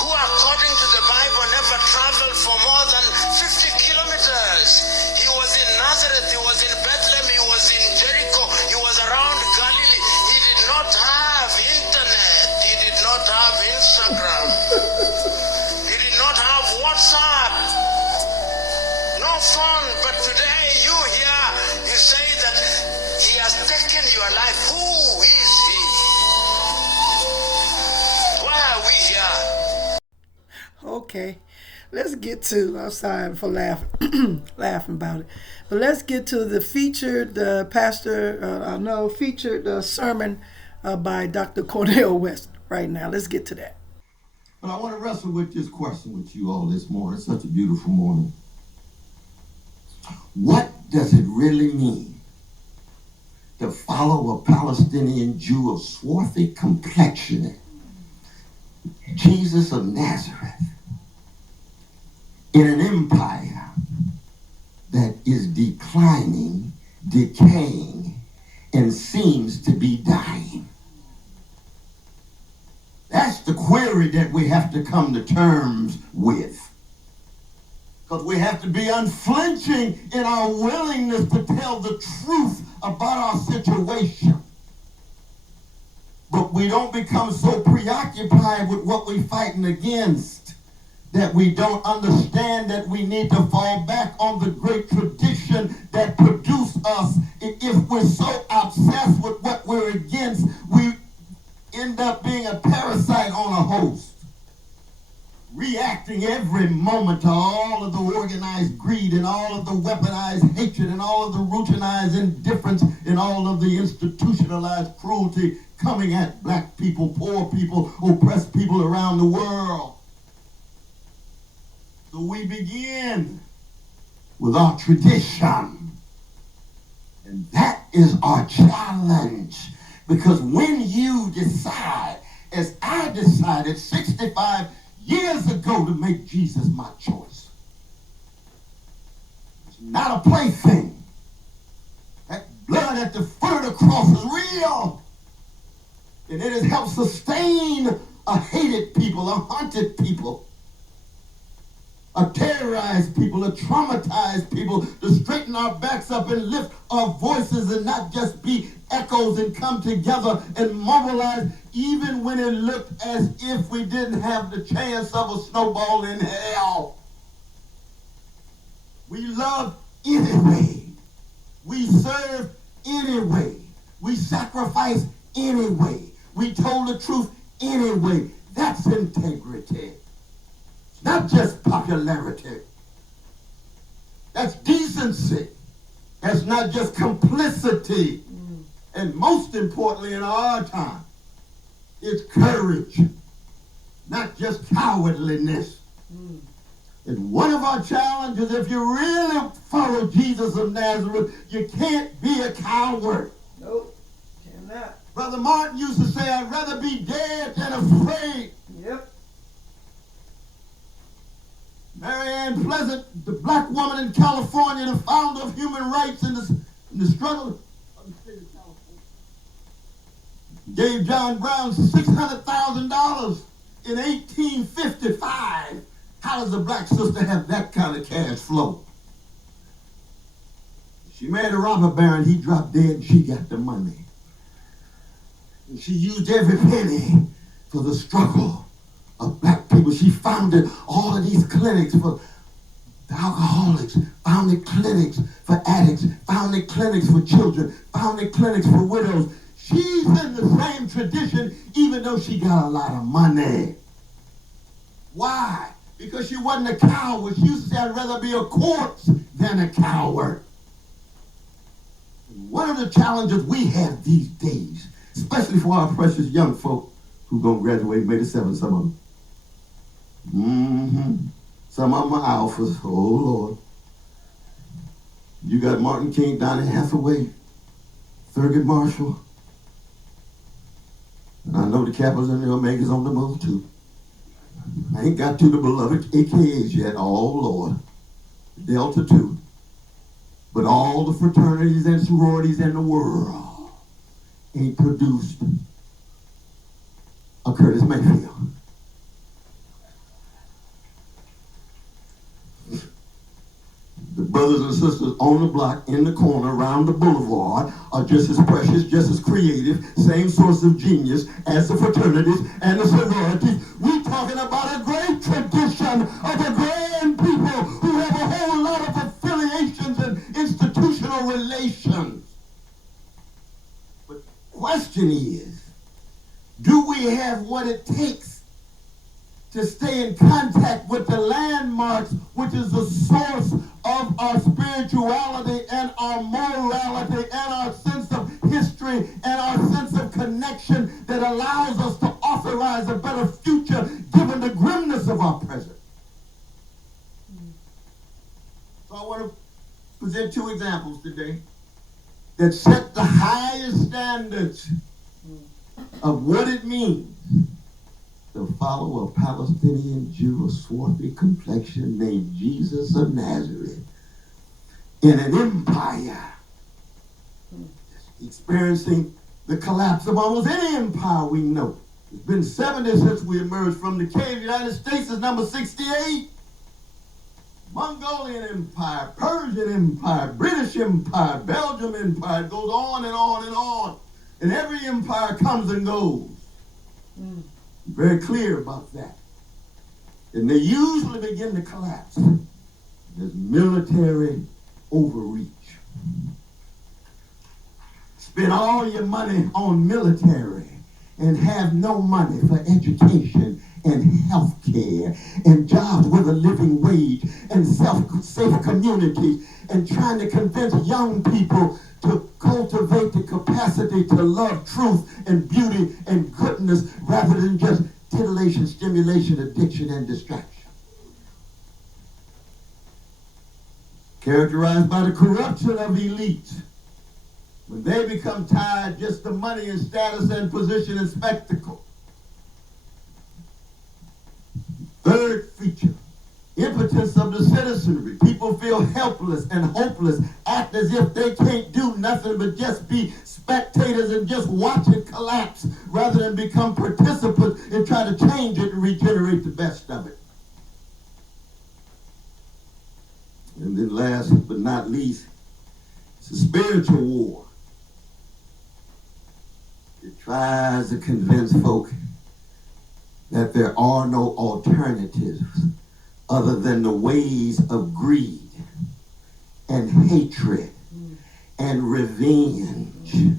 who, according to the Bible, never traveled for more than 50 kilometers. He was in Nazareth, he was in Bethlehem, he was in Jericho, he was around Galilee. He did not have internet, he did not have Instagram, he did not have WhatsApp, no phone. But today you here, you say that he has taken your life. Who is he? Why are we here? Okay. Let's get to, I'm sorry for laughing about it, but let's get to the featured featured sermon by Dr. Cornell West right now. Let's get to that. But I want to wrestle with this question with you all this morning. It's such a beautiful morning. What does it really mean to follow a Palestinian Jew of swarthy complexion, Jesus of Nazareth, in an empire that is declining, decaying, and seems to be dying? That's the query that we have to come to terms with. Because we have to be unflinching in our willingness to tell the truth about our situation. But we don't become so preoccupied with what we're fighting against that we don't understand that we need to fall back on the great tradition that produced us. If we're so obsessed with what we're against, we end up being a parasite on a host, reacting every moment to all of the organized greed and all of the weaponized hatred and all of the routinized indifference and all of the institutionalized cruelty coming at black people, poor people, oppressed people around the world. So we begin with our tradition. And that is our challenge. Because when you decide, as I decided 65 years ago to make Jesus my choice, it's not a plaything. That blood at the foot of the cross is real. And it has helped sustain a hated people, a haunted people, a terrorized people, a traumatized people, to straighten our backs up and lift our voices and not just be echoes and come together and mobilize, even when it looked as if we didn't have the chance of a snowball in hell. We love anyway. We serve anyway. We sacrifice anyway. We told the truth anyway. That's integrity. It's not just popularity. That's decency. That's not just complicity. And most importantly in our time, it's courage, not just cowardliness. And one of our challenges, if you really follow Jesus of Nazareth, you can't be a coward. Nope, cannot. Brother Martin used to say, I'd rather be dead than afraid. Yep. Mary Ann Pleasant, the black woman in California, the founder of human rights in the struggle of the state of California, gave John Brown $600,000 in 1855. How does a black sister have that kind of cash flow? She married a robber baron, he dropped dead, and she got the money. And she used every penny for the struggle of black people. She founded all of these clinics for alcoholics, founded clinics for addicts, founded clinics for children, founded clinics for widows. She's in the same tradition, even though she got a lot of money. Why? Because she wasn't a coward. She used to say, I'd rather be a corpse than a coward. One of the challenges we have these days, especially for our precious young folk who gonna graduate May the 7th, some of them. Some of them are alphas. Oh, Lord. You got Martin King, Donny Hathaway, Thurgood Marshall. And I know the Kappas and the Omegas on the move, too. I ain't got to the beloved AKAs yet. Oh, Lord. Delta 2. But all the fraternities and sororities in the world ain't produced a Curtis Mayfield. The brothers and sisters on the block, in the corner, around the boulevard are just as precious, just as creative, same source of genius as the fraternities and the sororities. We're talking about a great tradition of the grand people who have a whole lot of affiliations and institutional relations. But the question is, do we have what it takes to stay in contact with the landmarks, which is the source of our spirituality and our morality and our sense of history and our sense of connection that allows us to authorize a better future given the grimness of our present? So I want to present two examples today that set the highest standards of what it means to follow a Palestinian Jew of swarthy complexion named Jesus of Nazareth in an empire experiencing the collapse of almost any empire we know. It's been 70 since we emerged from the cave. The United States is number 68. Mongolian Empire, Persian Empire, British Empire, Belgium Empire. It goes on and on and on. And every empire comes and goes. Very clear about that. And they usually begin to collapse. There's military overreach. Spend all your money on military and have no money for education and health care and jobs with a living wage and safe communities and trying to convince young people to cultivate the capacity to love truth and beauty and goodness rather than just titillation, stimulation, addiction, and distraction. Characterized by the corruption of elites. When they become tied just to money and status and position and spectacle. Third feature, impotence of the citizenry. People feel helpless and hopeless, act as if they can't do nothing but just be spectators and just watch it collapse rather than become participants and try to change it and regenerate the best of it. And then last but not least, it's a spiritual war. It tries to convince folk that there are no alternatives other than the ways of greed and hatred and revenge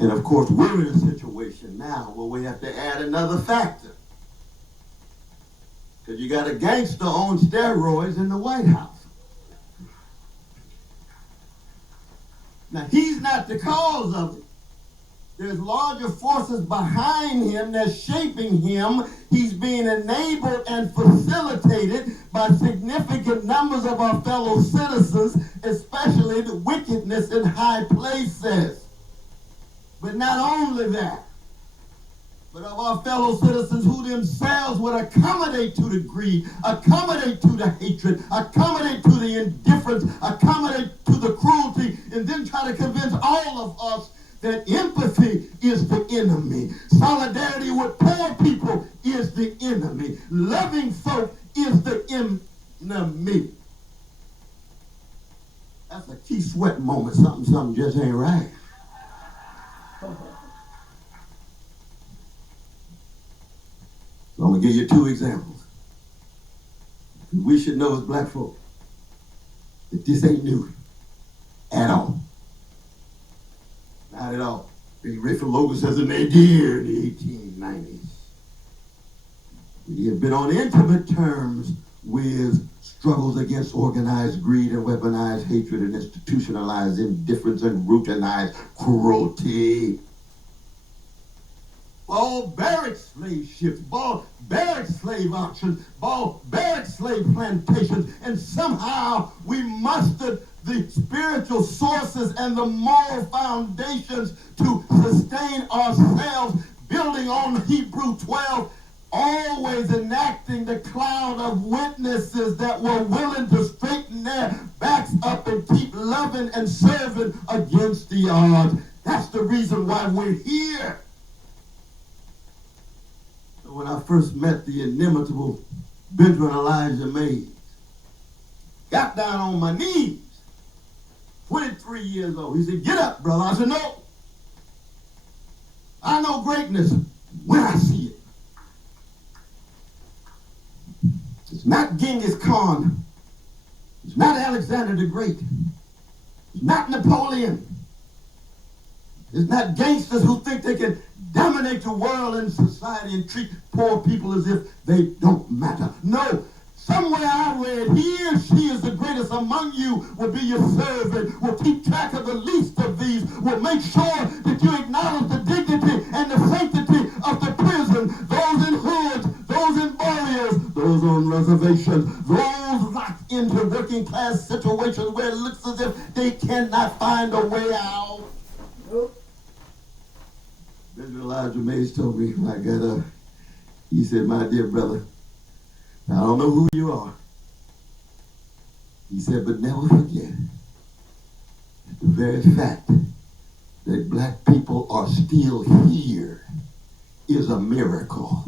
And of course, we're in a situation now where we have to add another factor. Because you got a gangster on steroids in the White House. Now, he's not the cause of it. There's larger forces behind him that's shaping him. He's being enabled and facilitated by significant numbers of our fellow citizens, especially the wickedness in high places. But not only that, but of our fellow citizens who themselves would accommodate to the greed, accommodate to the hatred, accommodate to the indifference, accommodate to the cruelty, and then try to convince all of us that empathy is the enemy. Solidarity with poor people is the enemy. Loving folk is the enemy. That's a key sweat moment. Something just ain't right. So I'm going to give you two examples. We should know as black folk that this ain't new at all. Not at all. Rachel Logan says in the 1890s. We have been on intimate terms with struggles against organized greed and weaponized hatred and institutionalized indifference and routinized cruelty. Barbaric slave ships, barbaric slave auctions, barbaric slave plantations, and somehow we mustered the spiritual sources and the moral foundations to sustain ourselves, building on Hebrew 12, always enacting the cloud of witnesses that were willing to straighten their backs up and keep loving and serving against the odds. That's the reason why we're here. When I first met the inimitable Benjamin Elijah Mays, got down on my knees, 23 years old. He said, "Get up, brother." I said, "No. I know greatness when I see it." It's not Genghis Khan. It's not Alexander the Great. It's not Napoleon. It's not gangsters who think they can dominate the world and society and treat poor people as if they don't matter. No. Somewhere I read, he or she is the greatest among you, will be your servant, will keep track of the least of these, will make sure that you acknowledge the dignity and the sanctity of the prison, those in hoods, those in barriers, those on reservations, those locked into working class situations where it looks as if they cannot find a way out. Benjamin Elijah Mays told me, I got up, he said, "My dear brother, I don't know who you are." He said, "But never forget that the very fact that black people are still here is a miracle."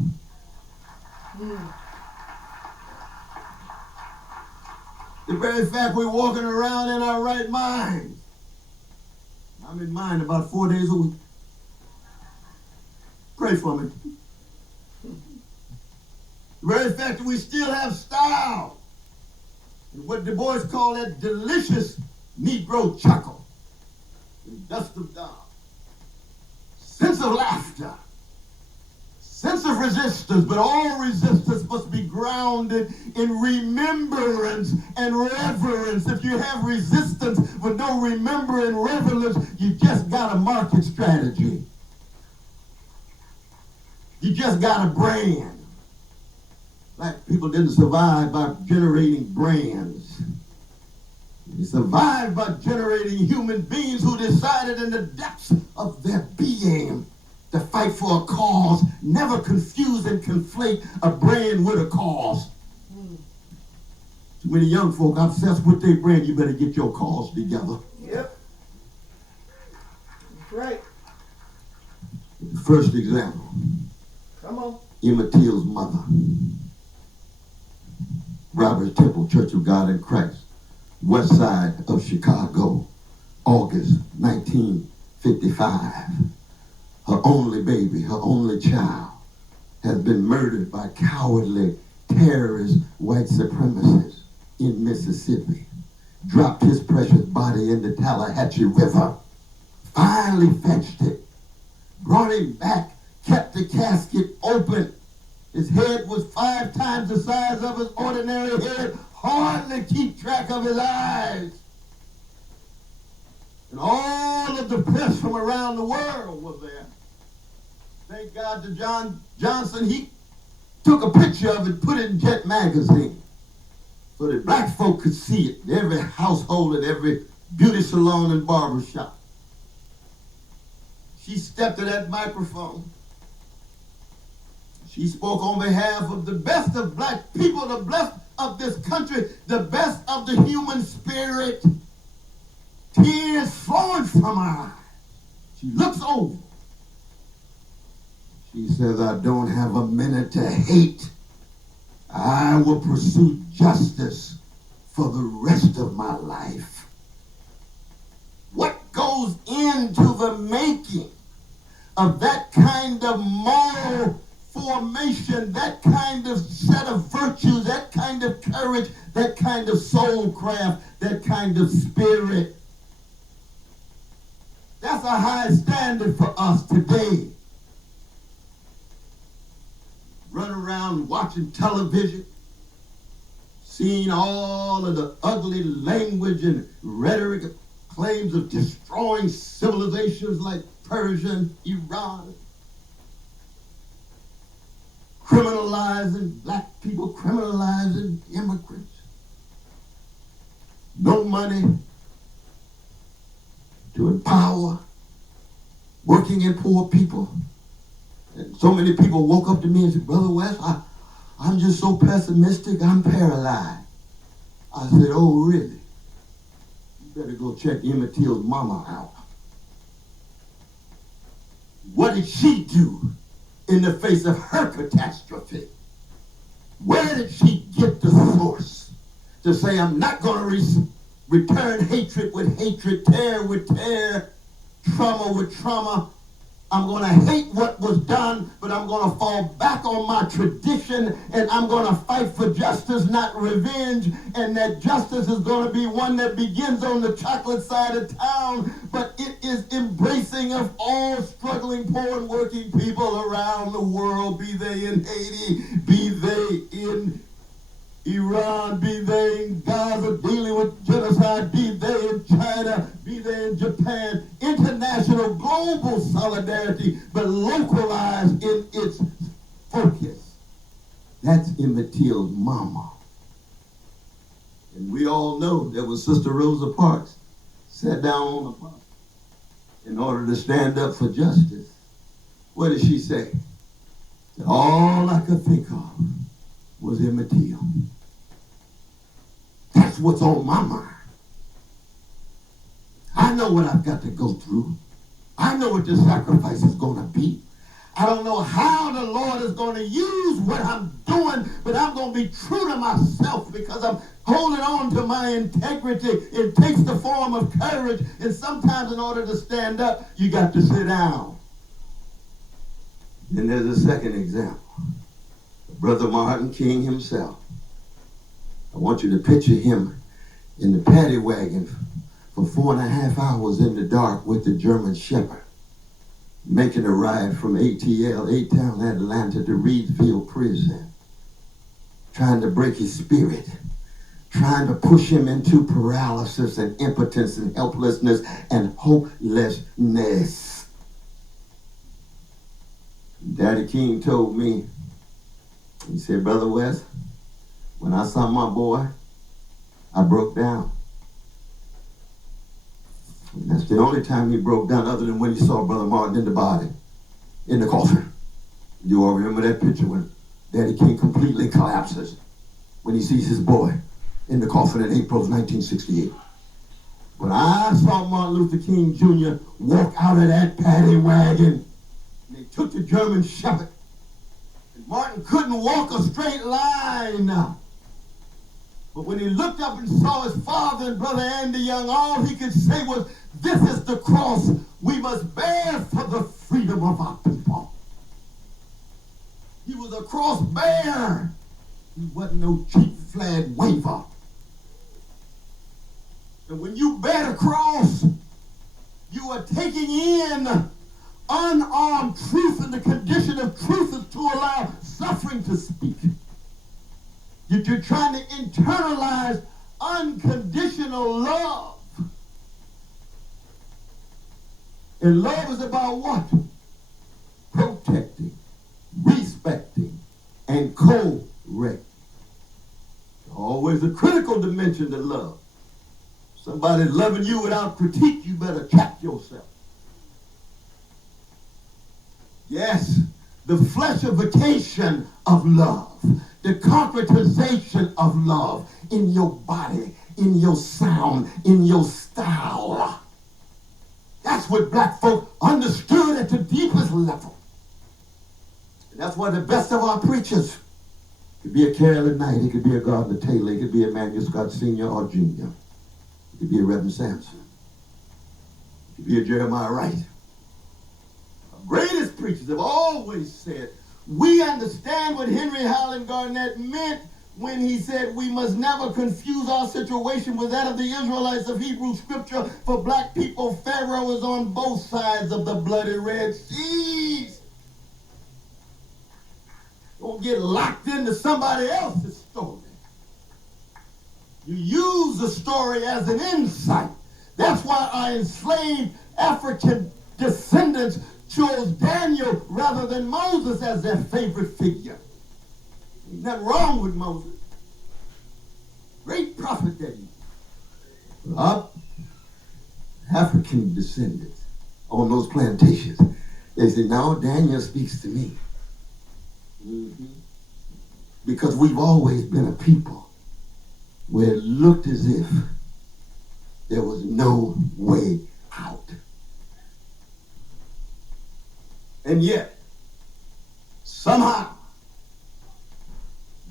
The very fact we're walking around in our right minds. I'm in mine about 4 days a week. Pray for me. The very fact that we still have style, and what Du Bois called that delicious Negro chuckle, and dust of dawn, sense of laughter, sense of resistance, but all resistance must be grounded in remembrance and reverence. If you have resistance with no remembrance and reverence, you just got a market strategy. You just got a brand. Black people didn't survive by generating brands. They survived by generating human beings who decided in the depths of their being to fight for a cause, never confuse and conflate a brand with a cause. Too many young folk obsessed with their brand. You better get your cause together. Yep. That's right. The first example. Come on. Emmett Till's mother. Roberts Temple Church of God in Christ, west side of Chicago, August 1955. Her only baby, her only child, has been murdered by cowardly, terrorist white supremacists in Mississippi. Dropped his precious body in the Tallahatchie River. Finally fetched it brought him back, kept the casket open. His head was 5 times the size of his ordinary head, hardly keep track of his eyes. And all of the press from around the world was there. Thank God to John Johnson, he took a picture of it, put it in Jet magazine, so that black folk could see it in every household and every beauty salon and barber shop. She stepped to that microphone. She spoke on behalf of the best of black people, the best of this country, the best of the human spirit. Tears flowing from her eyes. She looks over. She says, I don't have a minute to hate. I will pursue justice for the rest of my life. What goes into the making of that kind of moral formation, that kind of set of virtues, that kind of courage, that kind of soul craft, that kind of spirit? That's a high standard for us today. Run around watching television, seeing all of the ugly language and rhetoric, claims of destroying civilizations like Persia and Iran, criminalizing black people, criminalizing immigrants. No money to empower working and poor people. And so many people woke up to me and said, Brother West, I'm just so pessimistic, I'm paralyzed. I said, oh, really? You better go check Emmett Till's mama out. What did she do in the face of her catastrophe? Where did she get the source to say, I'm not going to return hatred with hatred, terror with terror, trauma with trauma? I'm going to hate what was done, but I'm going to fall back on my tradition, and I'm going to fight for justice, not revenge, and that justice is going to be one that begins on the chocolate side of town, but it is embracing of all struggling, poor, and working people around the world, be they in Haiti, be they in Iran, be they in Gaza, dealing with genocide, be they in China, be they in Japan. International, global solidarity, but localized in its focus. That's Emmett Till's mama. And we all know that when Sister Rosa Parks sat down on the park in order to stand up for justice, what did she say? That all I could think of was Emmett Till. That's what's on my mind. I know what I've got to go through. I know what the sacrifice is going to be. I don't know how the Lord is going to use what I'm doing, but I'm going to be true to myself because I'm holding on to my integrity. It takes the form of courage, and sometimes in order to stand up, you got to sit down. Then there's a second example. Brother Martin King himself. I want you to picture him in the paddy wagon for 4.5 hours in the dark with the German Shepherd, making a ride from ATL, A-Town, Atlanta to Reedsville Prison, trying to break his spirit, trying to push him into paralysis and impotence and helplessness and hopelessness. Daddy King told me, he said, Brother West, when I saw my boy, I broke down. And that's the only time he broke down other than when he saw Brother Martin in the body, in the coffin. You all remember that picture when Daddy King completely collapses when he sees his boy in the coffin in April of 1968. When I saw Martin Luther King Jr. walk out of that paddy wagon, and they took the German Shepherd, and Martin couldn't walk a straight line now. But when he looked up and saw his father and Brother Andy Young, all he could say was, this is the cross we must bear for the freedom of our people. He was a cross bearer. He wasn't no cheap flag waver. And when you bear the cross, you are taking in unarmed truth, and the condition of truth is to allow suffering to speak. You're trying to internalize unconditional love. And love is about what? Protecting, respecting, and correcting. Always a critical dimension to love. Somebody's loving you without critique, you better check yourself. Yes, the fleshification of love, the concretization of love in your body, in your sound, in your style. That's what black folk understood at the deepest level. And that's why the best of our preachers, it could be a Carolyn Knight, it could be a Gardner Taylor, it could be a Emmanuel Scott Sr. or Jr., it could be a Reverend Sampson, it could be a Jeremiah Wright. Our greatest preachers have always said, we understand what Henry Highland Garnett meant when he said we must never confuse our situation with that of the Israelites of Hebrew scripture. For black people, Pharaoh is on both sides of the bloody Red Seas. Don't get locked into somebody else's story. You use the story as an insight. That's why our enslaved African descendants chose Daniel rather than Moses as their favorite figure. Ain't nothing wrong with Moses. Great prophet that he was. Our African descendants on those plantations, they said, now Daniel speaks to me. Mm-hmm. Because we've always been a people where it looked as if there was no way out. And yet, somehow,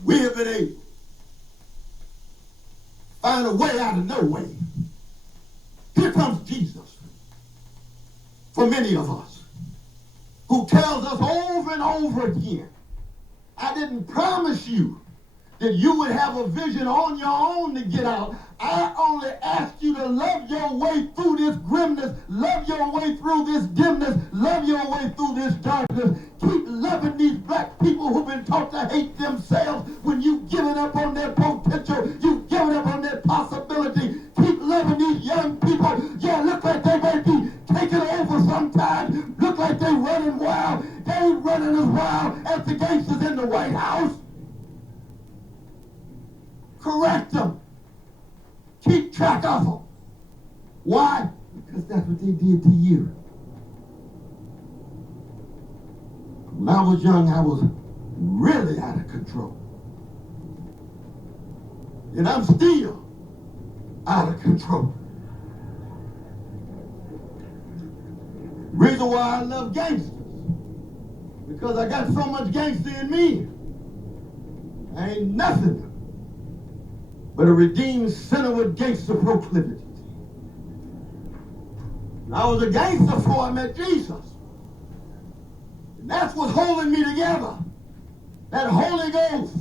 we have been able to find a way out of no way. Here comes Jesus for many of us, who tells us over and over again, I didn't promise you that you would have a vision on your own to get out. I only asked you to love your way through this grimness, love your way through this dimness, love your way through this darkness. Keep loving these black people who've been taught to hate themselves when you've given up on their potential, you've given up on their possibility. Keep loving these young people. Yeah, look like they may be taking over sometimes. Look like they running wild. They ain't running as wild as the gangsters in the White House. Correct them. Keep track of them. Why? Because that's what they did to you. When I was young, I was really out of control. And I'm still out of control. Reason why I love gangsters, because I got so much gangster in me. I ain't nothing but a redeemed sinner with gangster proclivities. And I was a gangster before I met Jesus. And that's what's holding me together. That Holy Ghost.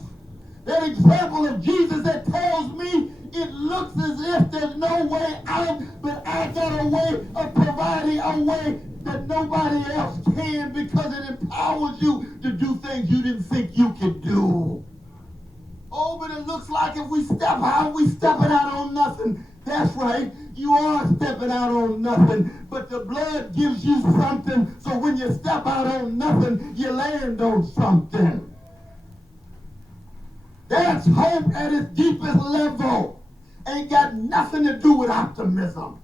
That example of Jesus that tells me it looks as if there's no way out, but I got a way of providing a way that nobody else can, because it empowers you to do things you didn't think you could do. Oh, but it looks like if we step out, we stepping out on nothing. That's right, you are stepping out on nothing, but the blood gives you something, so when you step out on nothing, you land on something. That's hope at its deepest level. Ain't got nothing to do with optimism.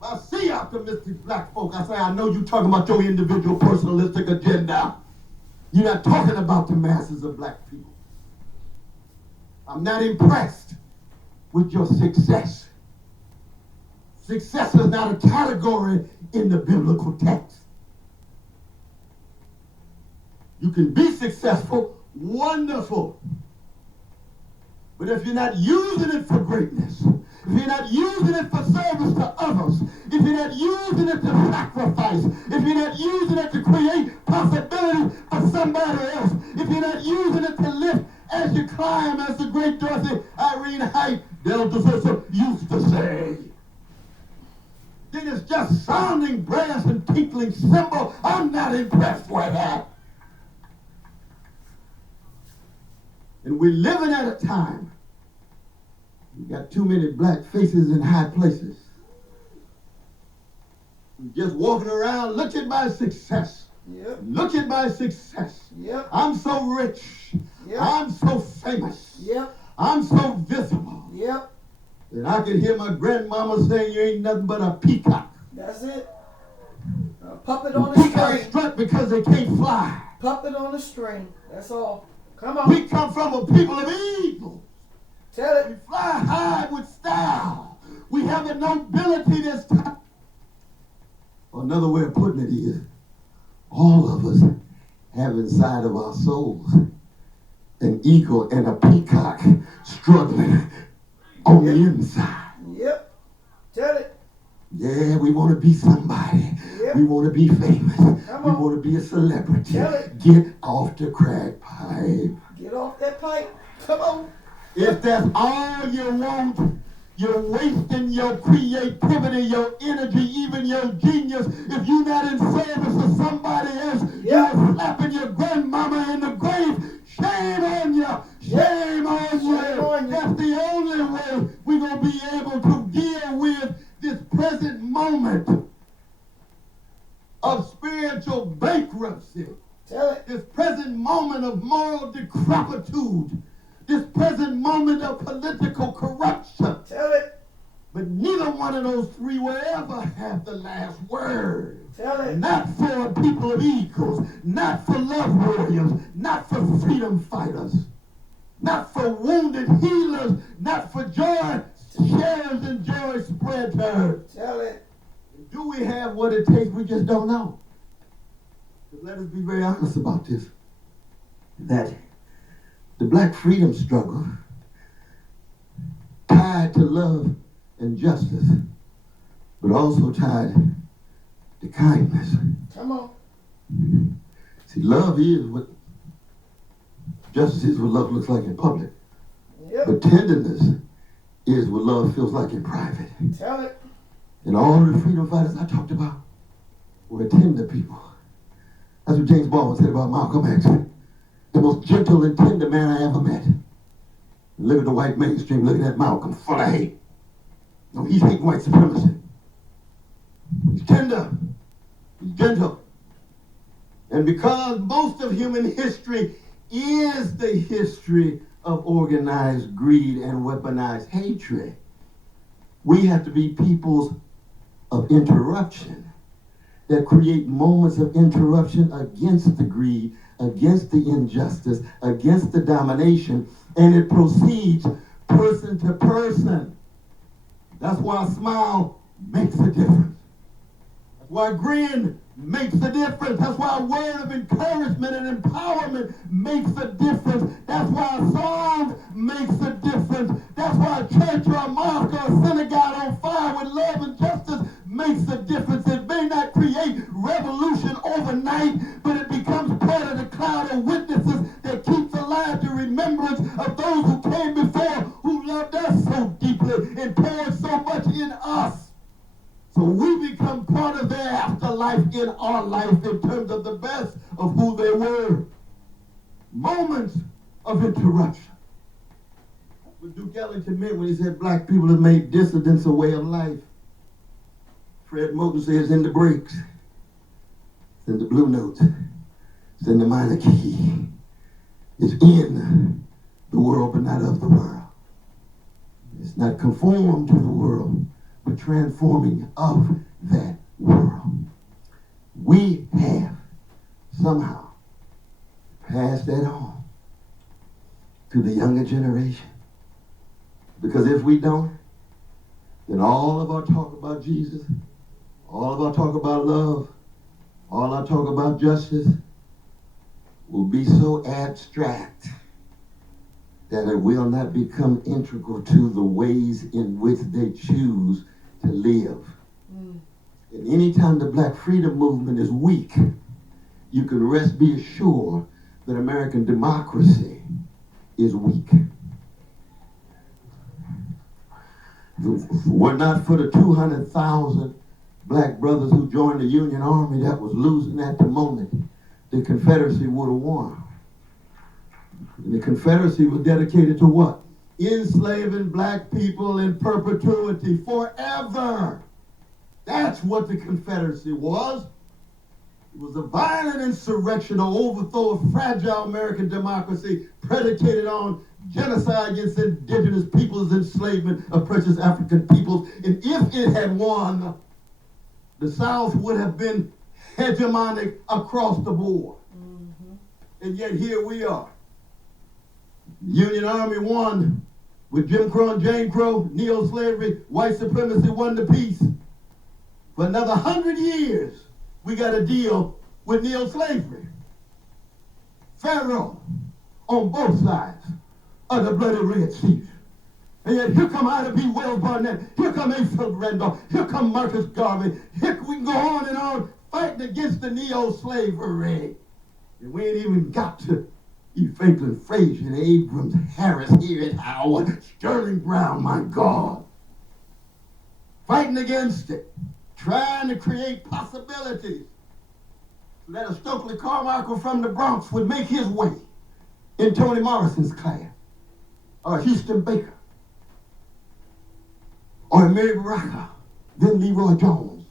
If I see optimistic black folk, I say, I know you're talking about your individual personalistic agenda. You're not talking about the masses of black people. I'm not impressed with your success. Success is not a category in the biblical text. You can be successful, wonderful. But if you're not using it for greatness, if you're not using it for service to others, if you're not using it to sacrifice, if you're not using it to create possibilities for somebody else, if you're not using it to lift as you climb, as the great Dorothy Irene Height, Delta Sister, used to say, then it's just sounding brass and tinkling cymbal. I'm not impressed with that. And we're living at a time. We got too many black faces in high places. We're just walking around, look at my success. Yep. Look at my success. Yep. I'm so rich. Yep. I'm so famous. Yep. I'm so visible. Yep. And I could hear my grandmama saying, you ain't nothing but a peacock. That's it. A puppet on a Peacocks string. strut because they can't fly. Puppet on a string. That's all. Come on. We come from a people of evil. Tell it. We fly high with style. We have a nobility that's top. Another way of putting it is, all of us have inside of our souls an eagle and a peacock struggling on the inside. Yep. Tell it. Yeah, we want to be somebody. Yep. We want to be famous. Come We on. want to be a celebrity. Tell it. Get off the crack pipe. Get off that pipe. Come on. If that's all you want, you're wasting your creativity, your energy, even your genius. If you're not in service of somebody else, Yep. you're slapping your grandmama in the grave. Shame on you. Shame on you. Shame on you. That's the only way we're going to be able to deal with this present moment of spiritual bankruptcy. Tell it. This present moment of moral decrepitude. This present moment of political corruption. Tell it. But neither one of those three will ever have the last word. Tell it. Not for people of eagles, not for love warriors, not for freedom fighters, not for wounded healers, not for joy sharers and joy spreaders. Tell it. Do we have what it takes? We just don't know. But let us be very honest about this. That the black freedom struggle tied to love and justice, but also tied to kindness. Come on. See, love is what justice is what love looks like in public. Yep. But tenderness is what love feels like in private. Tell it. And all the freedom fighters I talked about were tender people. That's what James Baldwin said about Malcolm X. The most gentle and tender man I ever met. Look at the white mainstream looking at Malcolm, full of hate. No, he's hating white supremacy. He's tender. He's gentle. And because most of human history is the history of organized greed and weaponized hatred, we have to be peoples of interruption that create moments of interruption against the greed, against the injustice, against the domination, and it proceeds person to person. That's why a smile makes a difference. That's why a grin makes a difference. That's why a word of encouragement and empowerment makes a difference. That's why a song makes a difference. That's why a church or a mosque or a synagogue on fire with love and justice makes a difference. It may not create revolution overnight, but it becomes part of the cloud of witnesses that keeps alive the remembrance of those who came before, who loved us so deeply and poured so much in us. So we become part of their afterlife in our life in terms of the best of who they were. Moments of interruption. That's what Duke Ellington meant when he said black people have made dissidence a way of life. Fred Moten says in the breaks, it's in the blue notes, it's in the minor key. It's in the world but not of the world. It's not conformed to the world, but transforming of that world. We have somehow passed that on to the younger generation. Because if we don't, then all of our talk about Jesus, all of our talk about love, all our talk about justice will be so abstract that it will not become integral to the ways in which they choose to live. And anytime the black freedom movement is weak, you can be assured that American democracy is weak. Were not for the 200,000 black brothers who joined the Union Army that was losing at the moment, the Confederacy would have won. And the Confederacy was dedicated to what? Enslaving black people in perpetuity forever. That's what the Confederacy was. It was a violent insurrection to overthrow a fragile American democracy predicated on genocide against indigenous peoples, enslavement of precious African peoples. And if it had won, the South would have been hegemonic across the board. Mm-hmm. And yet here we are. The Union Army won with Jim Crow and Jane Crow, neo-slavery, white supremacy won the peace. For another 100 years, we got to deal with neo-slavery. Pharaoh on both sides of the bloody Red Sea. And yet here come Ida B. Wells Barnett, here come Asa Randolph, here come Marcus Garvey, here we can go on and on fighting against the neo-slavery. And we ain't even got to E. Franklin Frazier, Abrams, Harris, here at Howard, Sterling Brown, my God. Fighting against it, trying to create possibilities so that a Stokely Carmichael from the Bronx would make his way in Toni Morrison's class, or Houston Baker, or Mary Baraka, then Leroy Jones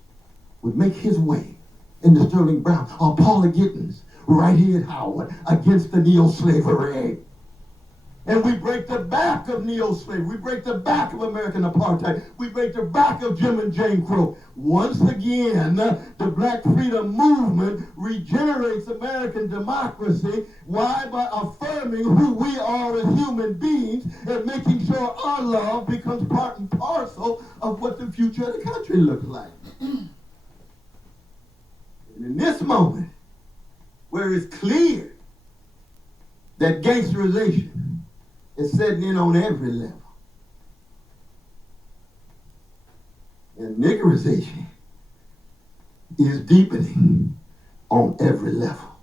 would make his way into Sterling Brown, or Paula Gittins, right here at Howard, against the neo-slavery. And we break the back of neo-slavery. We break the back of American apartheid. We break the back of Jim and Jane Crow. Once again, the Black Freedom Movement regenerates American democracy. Why? By affirming who we are as human beings and making sure our love becomes part and parcel of what the future of the country looks like. And in this moment, where it's clear that gangsterization is setting in on every level, and niggerization is deepening on every level.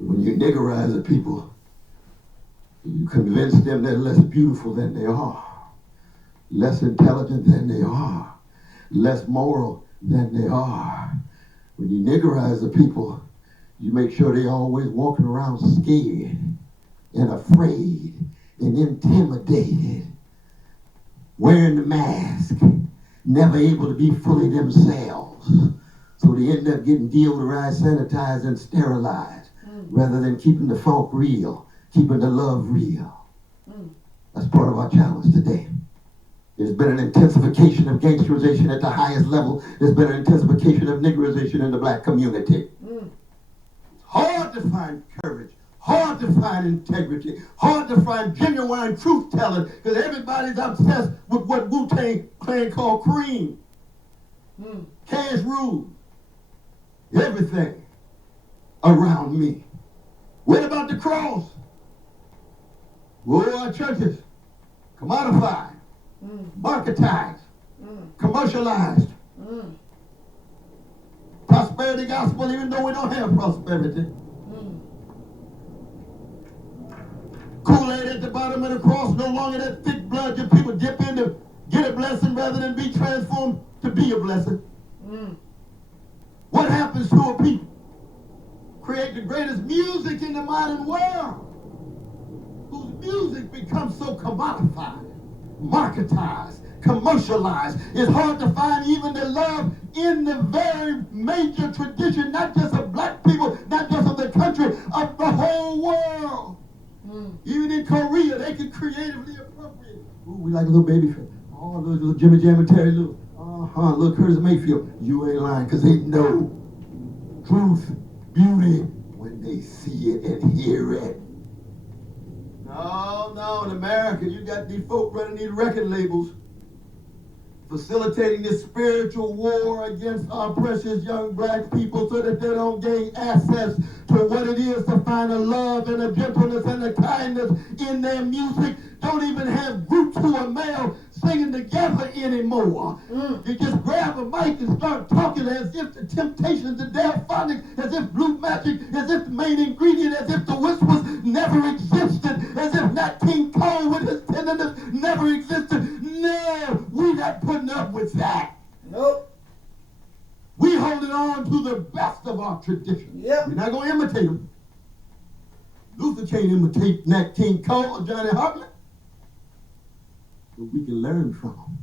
When you niggerize the people, you convince them they're less beautiful than they are, less intelligent than they are, less moral than they are. When you niggerize the people, you make sure they're always walking around scared and afraid and intimidated, wearing the mask, never able to be fully themselves. So they end up getting deodorized, sanitized, and sterilized, rather than keeping the funk real, keeping the love real. That's part of our challenge today. There's been an intensification of gangsterization at the highest level. There's been an intensification of niggerization in the black community. It's hard to find courage, hard to find integrity, hard to find genuine truth-telling, because everybody's obsessed with what Wu-Tang Clan called cream. Cash rules everything around me. What about the cross? Well, our churches commodified, marketized, commercialized. Prosperity gospel, even though we don't have prosperity. Kool-Aid at the bottom of the cross, no longer that thick blood that people dip in to get a blessing rather than be transformed to be a blessing. What happens to a people? Create the greatest music in the modern world, whose music becomes so commodified, marketized, commercialized. It's hard to find even the love in the very major tradition, not just of black people, not just of the country, of the whole world. Even in Korea, they can creatively appropriate. Ooh, we like a little baby face. Oh, little Jimmy Jam and Terry Lewis. Little Curtis Mayfield. You ain't lying, because they know truth, beauty, when they see it and hear it. No, in America, you got these folk running these record labels, facilitating this spiritual war against our precious young black people so that they don't gain access to what it is to find a love and a gentleness and a kindness in their music. Don't even have groups who are male singing together anymore. You just grab a mic and start talking as if the Temptations, the Delphonics, as if Blue Magic, as if the Main Ingredient, as if the Whispers never existed, as if Nat King Cole with his tenderness never existed. No, we're not putting up with that. Nope. We holding on to the best of our tradition. Yep. We're not going to imitate them. Luther can't imitate Nat King Cole or Johnny Hartman. But we can learn from them.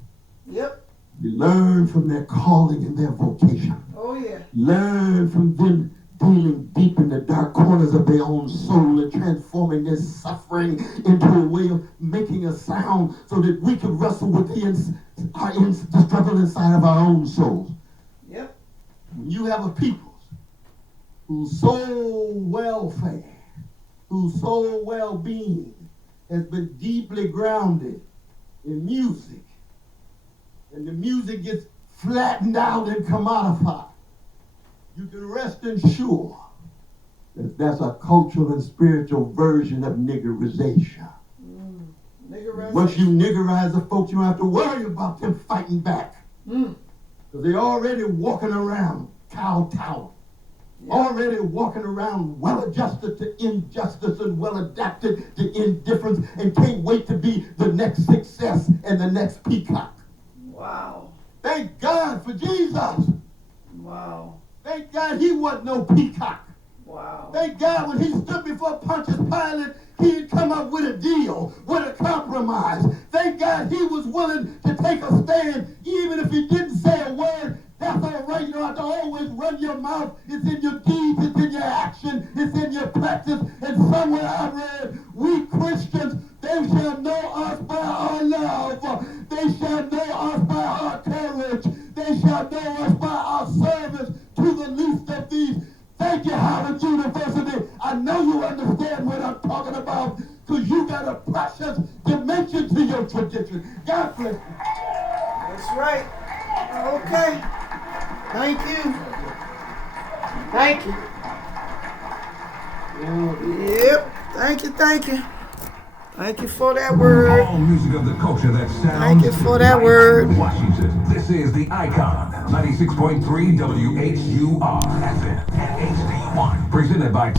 Yep. We learn from their calling and their vocation. Oh, yeah. Learn from them dealing deep in the dark corners of their own soul and transforming their suffering into a way of making a sound so that we can wrestle with the struggle inside of our own souls. Yep. When you have a people whose soul welfare, whose soul well-being has been deeply grounded in music, and the music gets flattened out and commodified, you can rest assured that that's a cultural and spiritual version of niggerization. Niggerization. Once you niggerize the folks, you don't have to worry about them fighting back. Because they're already walking around kowtowing. Already walking around well-adjusted to injustice and well-adapted to indifference and can't wait to be the next success and the next peacock. Wow. Thank God for Jesus. Wow. Thank God he wasn't no peacock. Wow. Thank God when he stood before Pontius Pilate, he had come up with a deal, with a compromise. Thank God he was willing to take a stand, even if he didn't say a word. That's all right. You don't have to always run your mouth. It's in your deeds. It's in your action. It's in your practice. And somewhere I read, we Christians, they shall know us by our love. They shall know us by our courage. They shall know us by our service to the least of these. Thank you, Howard University. I know you understand what I'm talking about because you got a precious dimension to your tradition. God bless you. That's right. Okay. Thank you. Thank you. Yep. Thank you. Thank you. Thank you for that word. All music of the culture that sounds. Thank you for that word. Washington. This is the Icon 96.3 WHUR FM and HD1. Presented by